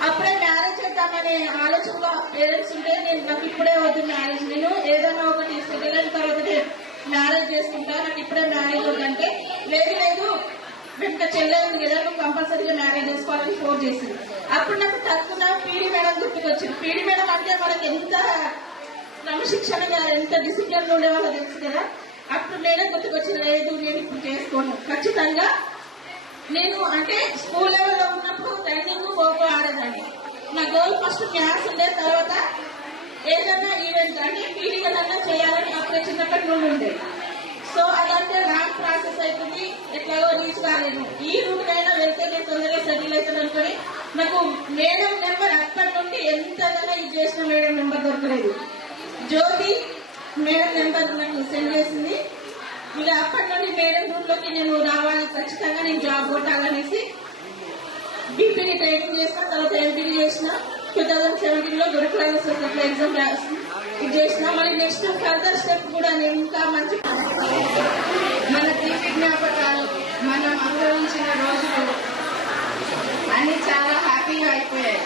అప్పుడే మ్యారేజ్ చేద్దామనే ఆలోచనలో పేరెంట్స్ ఉంటే నాకు ఇప్పుడే వద్దు మ్యారేజ్, నేను ఏదన్నా ఒకటి సెటిల్ అయిన తర్వాతనే మ్యారేజ్ చేసుకుంటా, నాకు ఇప్పుడే మ్యారేజ్ వద్దంటే లేదు వెంట చెల్లె ఉంది కదా నువ్వు కంపల్సరీగా మ్యారేజ్ చేసుకోవాలని ఫోర్స్ చేసింది. అప్పుడు నాకు తక్కువ పీడీ మేడం గుర్తుకొచ్చింది. పీడీ మేడం అంటే మనకి ఎంత క్రమశిక్షణగా ఎంత డిసిప్లిన్ ఉండేవాళ్ళో తెలుసు కదా. అప్పుడు మేడం గుర్తుకొచ్చింది, లేదు నేను ఇప్పుడు చేసుకోను ఖచ్చితంగా. నేను అంటే స్కూల్ లెవెల్లో ఉన్నప్పుడు రన్నింగ్ ఖోఖో ఆడేదాన్ని. నా గోల్ ఫస్ట్ మ్యాథ్స్ ఉండే, తర్వాత ఏదైనా ఈవెంట్ అంటే పీడీ ఏదన్నా చేయాలని అప్పుడే చిన్నప్పటి నుండి ఉండేది. సో అదంటే లాంగ్ ప్రాసెస్ అవుతుంది, ఎట్లాగో రీచ్ కాలేదు. ఈ రూట్ అయినా వెళ్తే నేను తొందరగా సెటిల్ అవుతాను అనుకుని నాకు మేడం నెంబర్ అప్పటి నుండి ఎంతగానో ఇది చేసిన మేడం నెంబర్ దొరకలేదు. జ్యోతి మేడం నెంబర్ నాకు సెండ్ చేసింది. ఇక అప్పటి నుండి మేడం రూట్లోకి నేను రావాలి, ఖచ్చితంగా నేను జాబ్ కొట్టాలనేసి బీపీడీ ట్రైనింగ్ చేసిన. తర్వాత ఎంపీడీ చేసిన. 2017లో గురుకుల సొసైటీలో ఎగ్జామ్ ఇది చేసిన. మరి నెక్స్ట్ ఫర్దర్ స్టెప్ కూడా నేను ఇంకా మంచి మన తీపి జ్ఞాపకాలు మనం అనుభవించిన రోజులు అన్ని చాలా హ్యాపీగా అయిపోయాయి.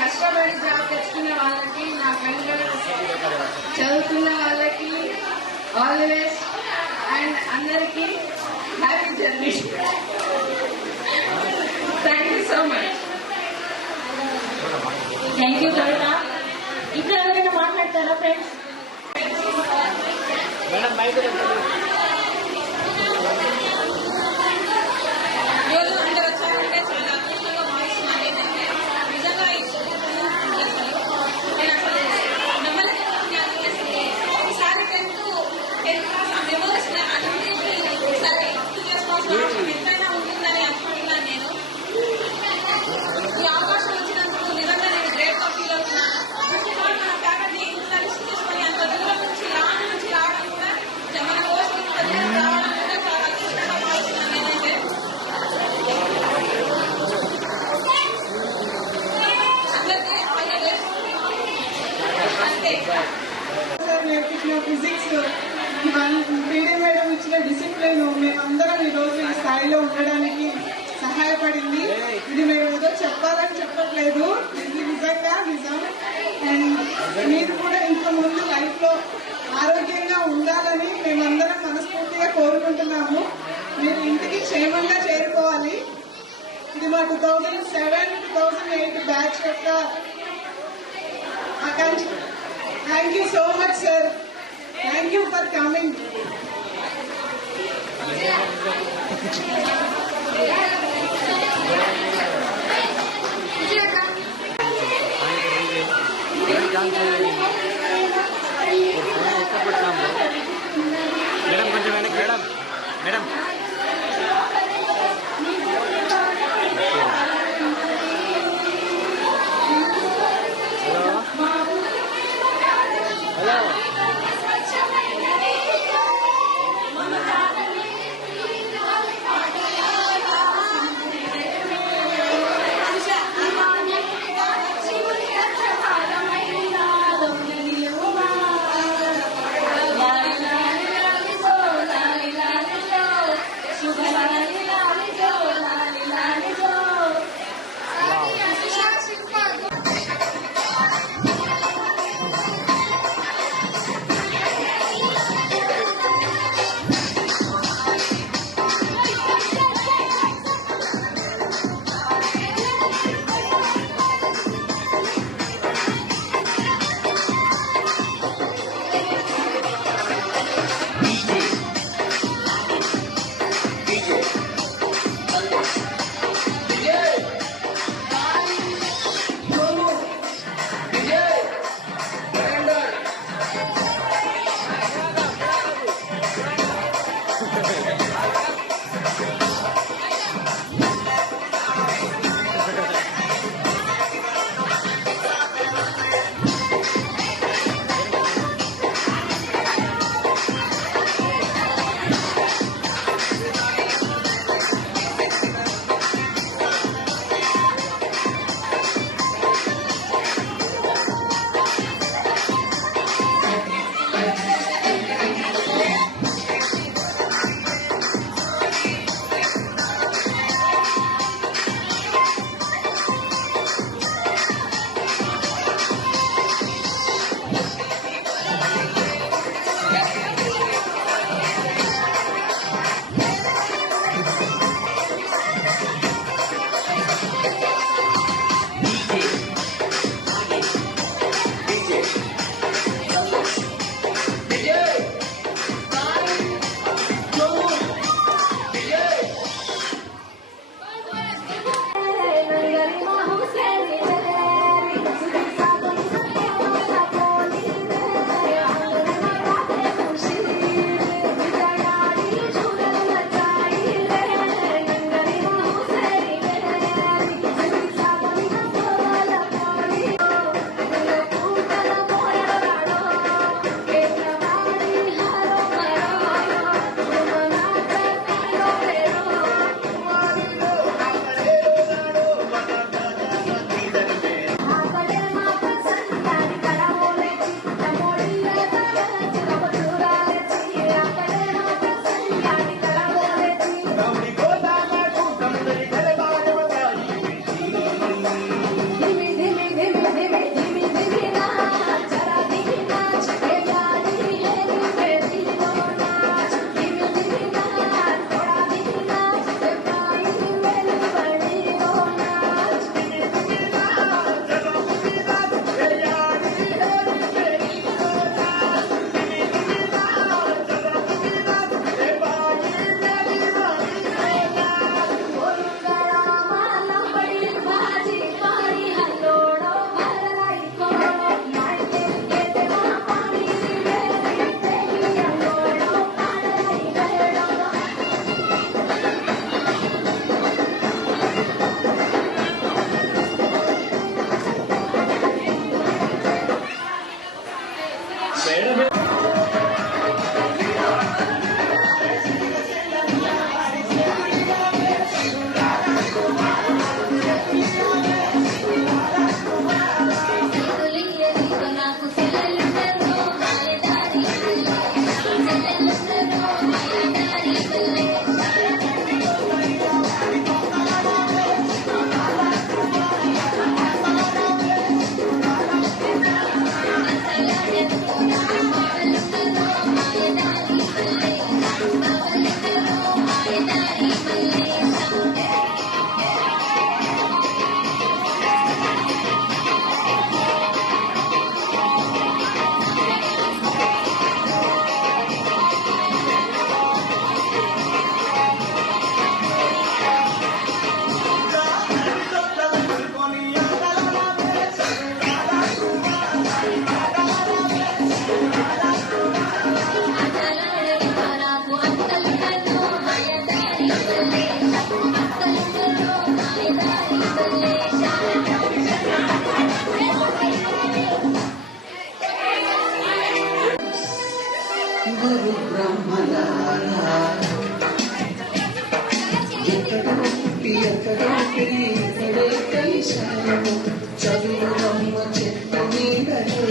కష్టపడి జాబ్ తెచ్చుకున్న వాళ్ళకి, నా ఫ్రెండ్స్ చదువుతున్న వాళ్ళకి ఆల్ ది బెస్ట్ అండ్ అందరికీ happy journey. Thank you so much. Thank you Kavitha. ఇక్కడ ఎవరైనా మాట్లాడతారా ఫ్రెండ్స్? మేడం మైక్ అందరూ వచ్చారంటే చాలా అద్భుతంగా భావిస్తున్నాను. ఏంటంటే నిజంగా ఈ నేను అసలు ఒకసారి 10th క్లాస్ ఆ మెమోరీస్ ఒకసారి గుర్తు చేసుకోవాల్సిన అవసరం ఎంతైనా ఉంటుందని అనుకుంటున్నాను. నేను ఈ అవకాశం వచ్చినందుకు నిజంగా నేను గ్రేట్ గా ఫీల్ అవుతున్నాను. ఫస్ట్ ఆఫ్ ఆల్ మన ఫ్యాకల్టీ ఇంత రిస్క్ తీసుకొని అంత దూరం నుంచి రావడం కూడా మన కోర్సు రావడం కూడా చాలా అదృష్టంగా భావిస్తున్నాను. ఏంటంటే అందరికీ ఆల్ ది బెస్ట్. అంతే నేర్పించిన ఫిజిక్స్ పీడీ మేడం ఇచ్చిన డిసిప్లిన్ మేమందరం ఈరోజు ఈ స్థాయిలో ఉండడానికి సహాయపడింది. ఇది మేము ఏదో చెప్పాలని చెప్పట్లేదు, ఇది నిజంగా నిజం. అండ్ మీరు కూడా ఇంకా ముందు లైఫ్ లో ఆరోగ్యంగా ఉండాలని మేమందరం మనస్ఫూర్తిగా కోరుకుంటున్నాము. మీరు ఇంటికి క్షేమంగా చేరుకోవాలి. ఇది మా 2007-2008 బ్యాచ్ యొక్క ఆకాంక్ష. Thank you so much sir. Thank you for coming. Madam కొంచెం వెనక్కి మేడం మేడం హలో ఎవరు బ్రహ్మలారా ఎక్కడో పుట్టి ఎక్కడో పెరిగి ఇక్కడే కలిశాము చదువులమ్మ చెట్టు నీడలో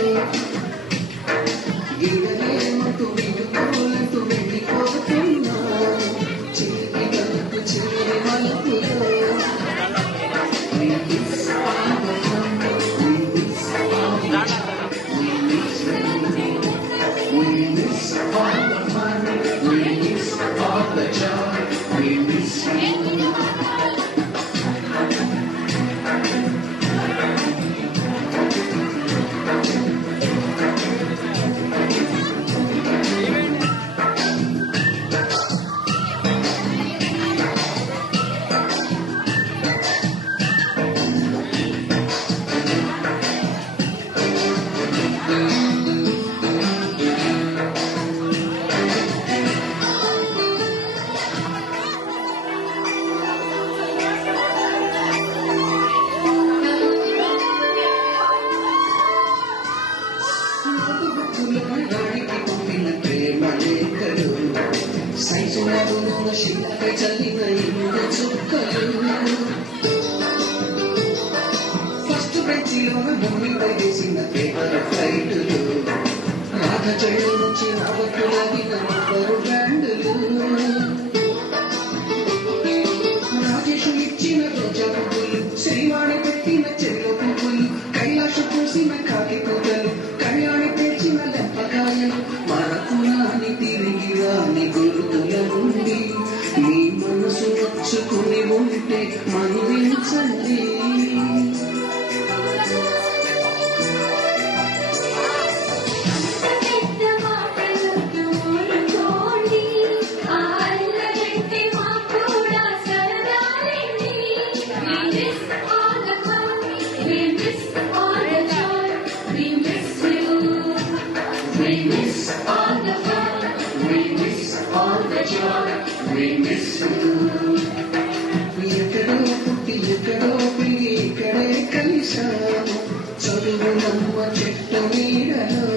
గిడలేమంటూ విడుకోలంటూ వెళ్ళిపోతున్నాము చిలిపి గలుపు చివరి మలుపులో శిలపై చల్లిన ఇంత చుక్కలు ఫస్ట్ బెంచిలోన భూమిపై వేసిన పేపర్ ఫ్లైటులు రాధ చెడు నుంచి రావట్టులాగిన రబ్బరు బ్యాండులు రాజేషు ఇచ్చిన రోజా పువ్వులు శ్రీవాణి పెట్టిన చెరువు పువ్వులు కైలాష పూసిన కాకి పూటలు కళ్యాణి పేర్చిన లెప్పకాయలు మరకులాని తిరిగి రాని గురుతుల నుండి మీ మనసు నచ్చుకుని ఉంటే మన్నించండి ఎక్కడో పుట్టి ఎక్కడో పెరిగి ఇక్కడే కలిశాము చదువులమ్మ చెట్టు నీడలో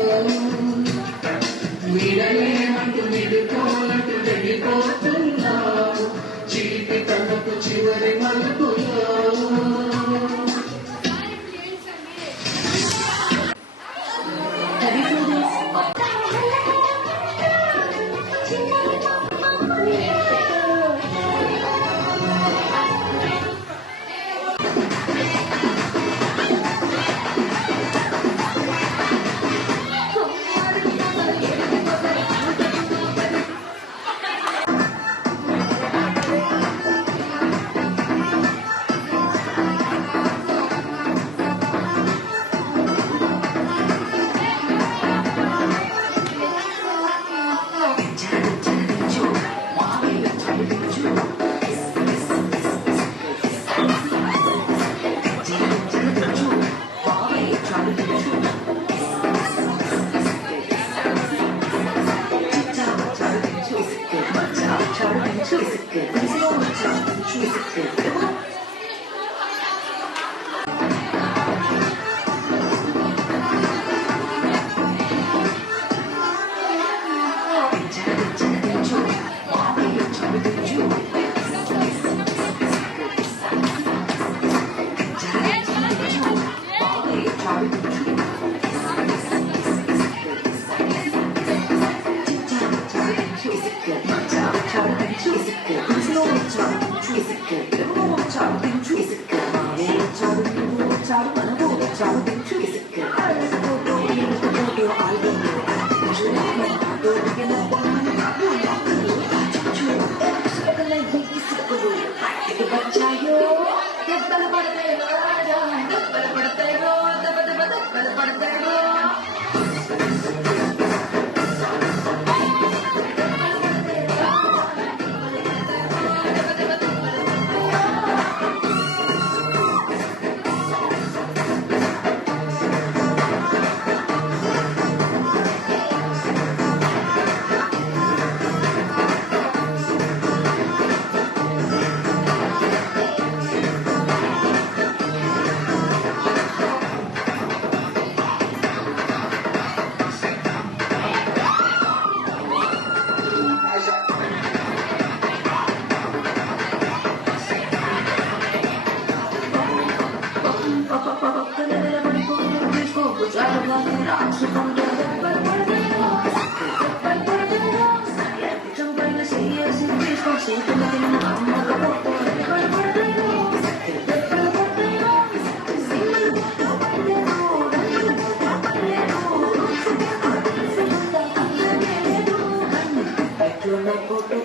వీడలేమంటూ విడుకోలంటూ వెళ్ళిపోతున్నాము చిలిపి తనకు చివరి మలుపులో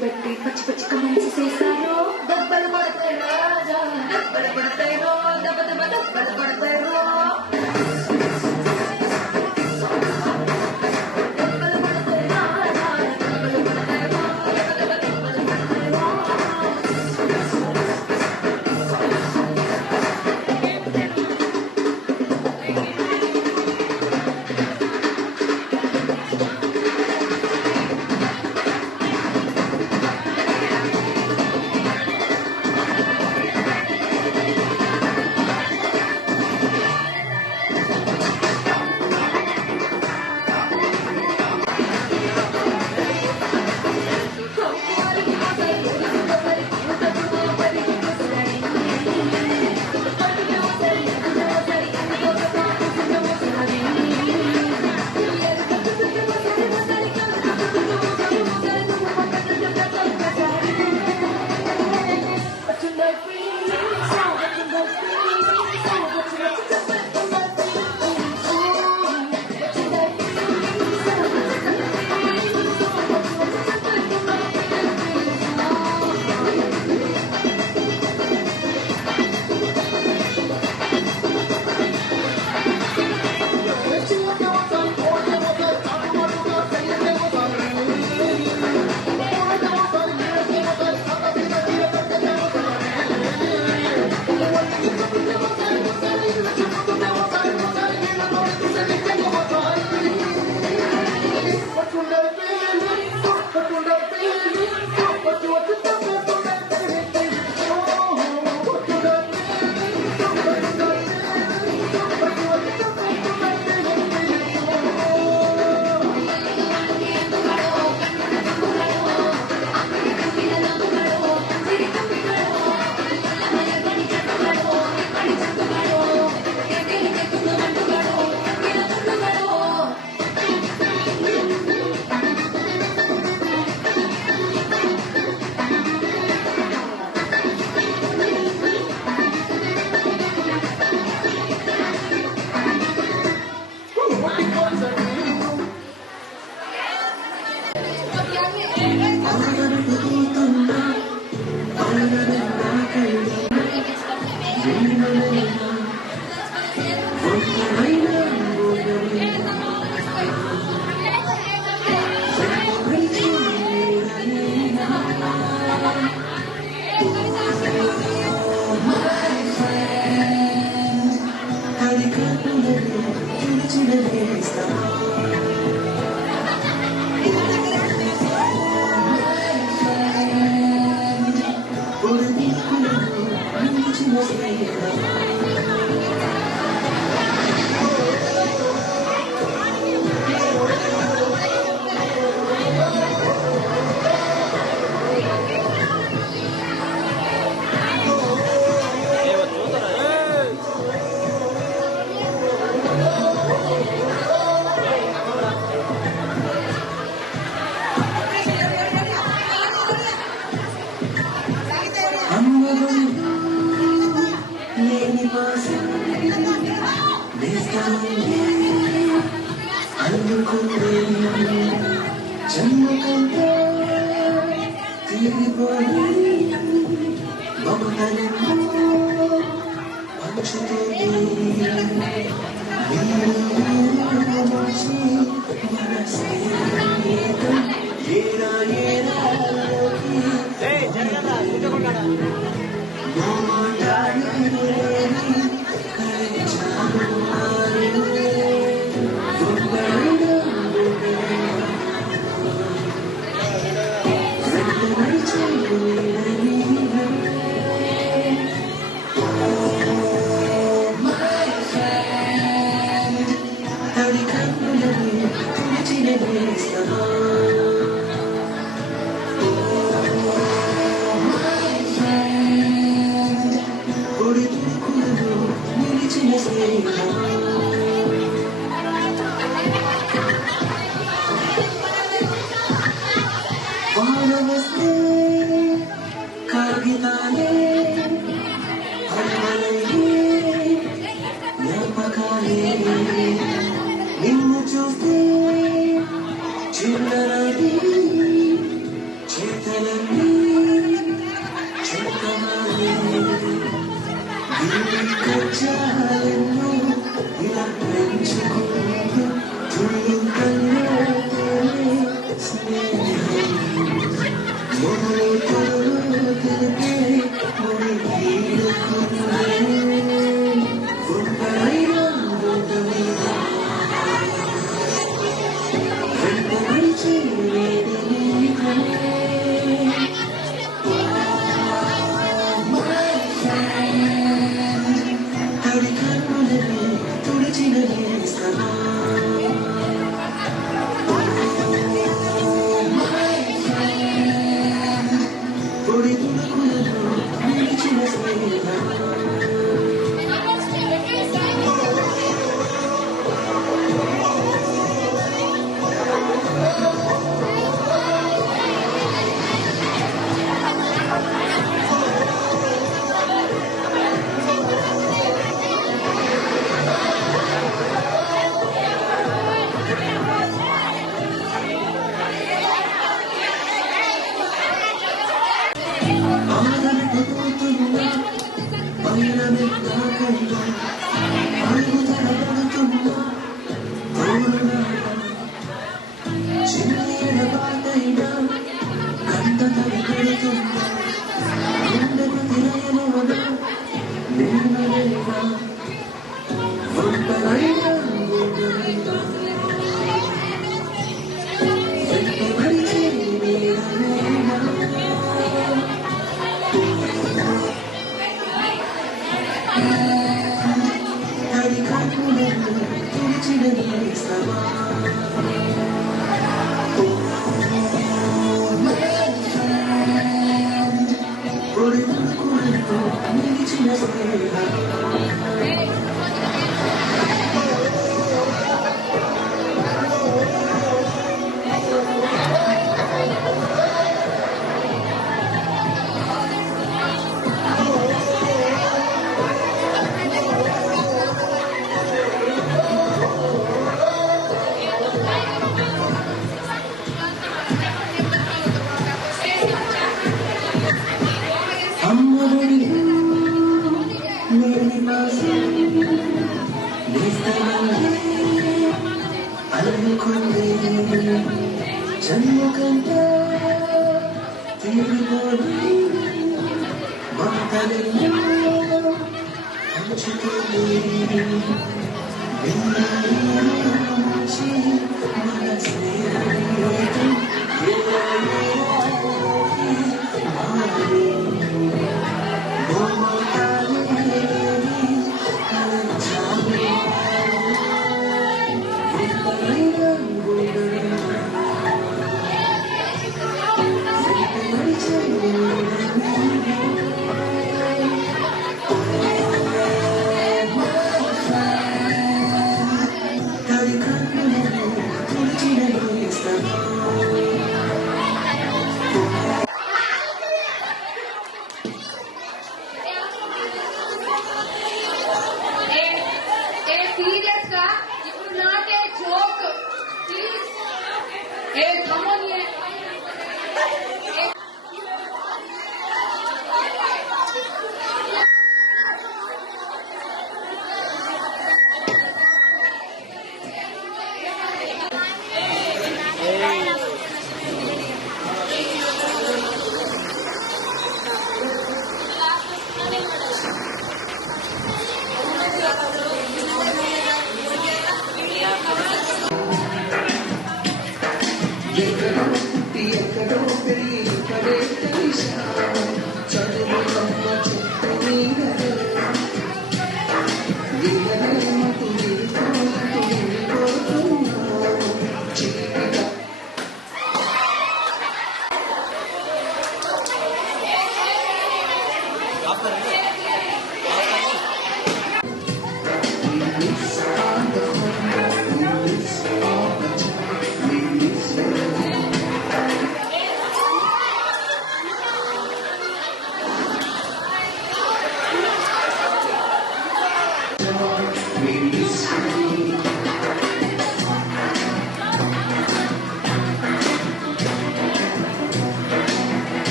పెట్టి పచ్చి పచ్చి కమెంట్స్ చేశారు. దెబ్బలు పడతాయి రాజా, దెబ్బలు పడతాయి రో, దెబ్బ దెబ్బ దెబ్బలు పడతాయి రో.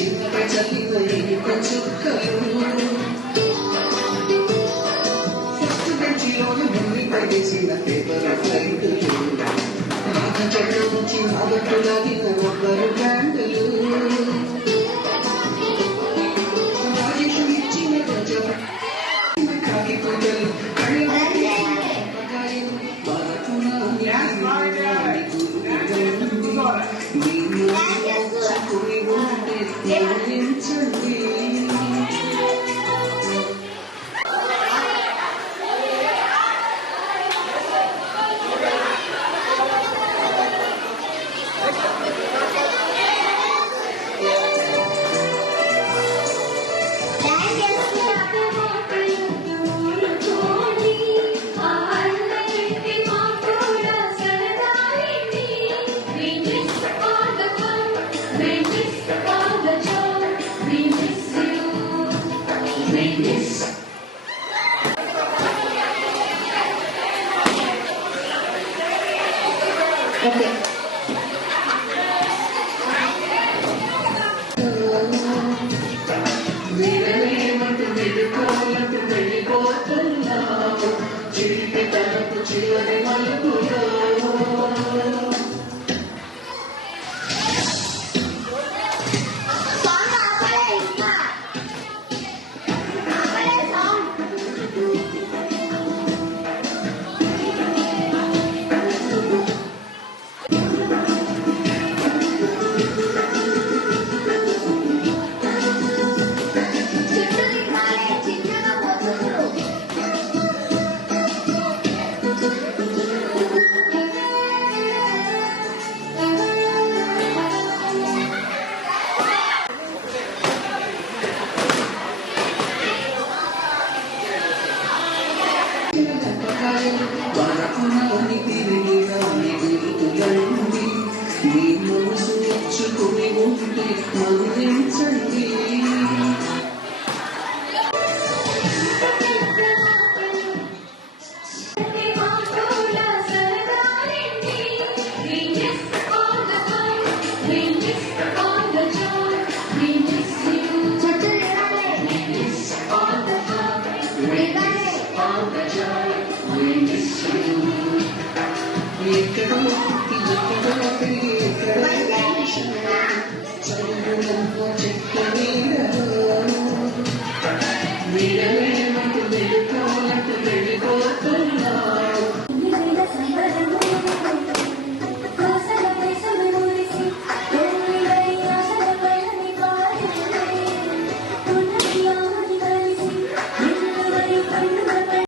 చింత చల్లిన ఇనుక చుక్కలు ఫస్ట్ బెంచిలోని భూమి పడేసిన పేపర్ ఫ్లైట్లు రాక చెట్టు నుంచి నాగట్టు లాగిన రబ్బరు బ్యాండులు రాజేషు ఇచ్చిన గజం కాకి పూటలు ఎక్కడో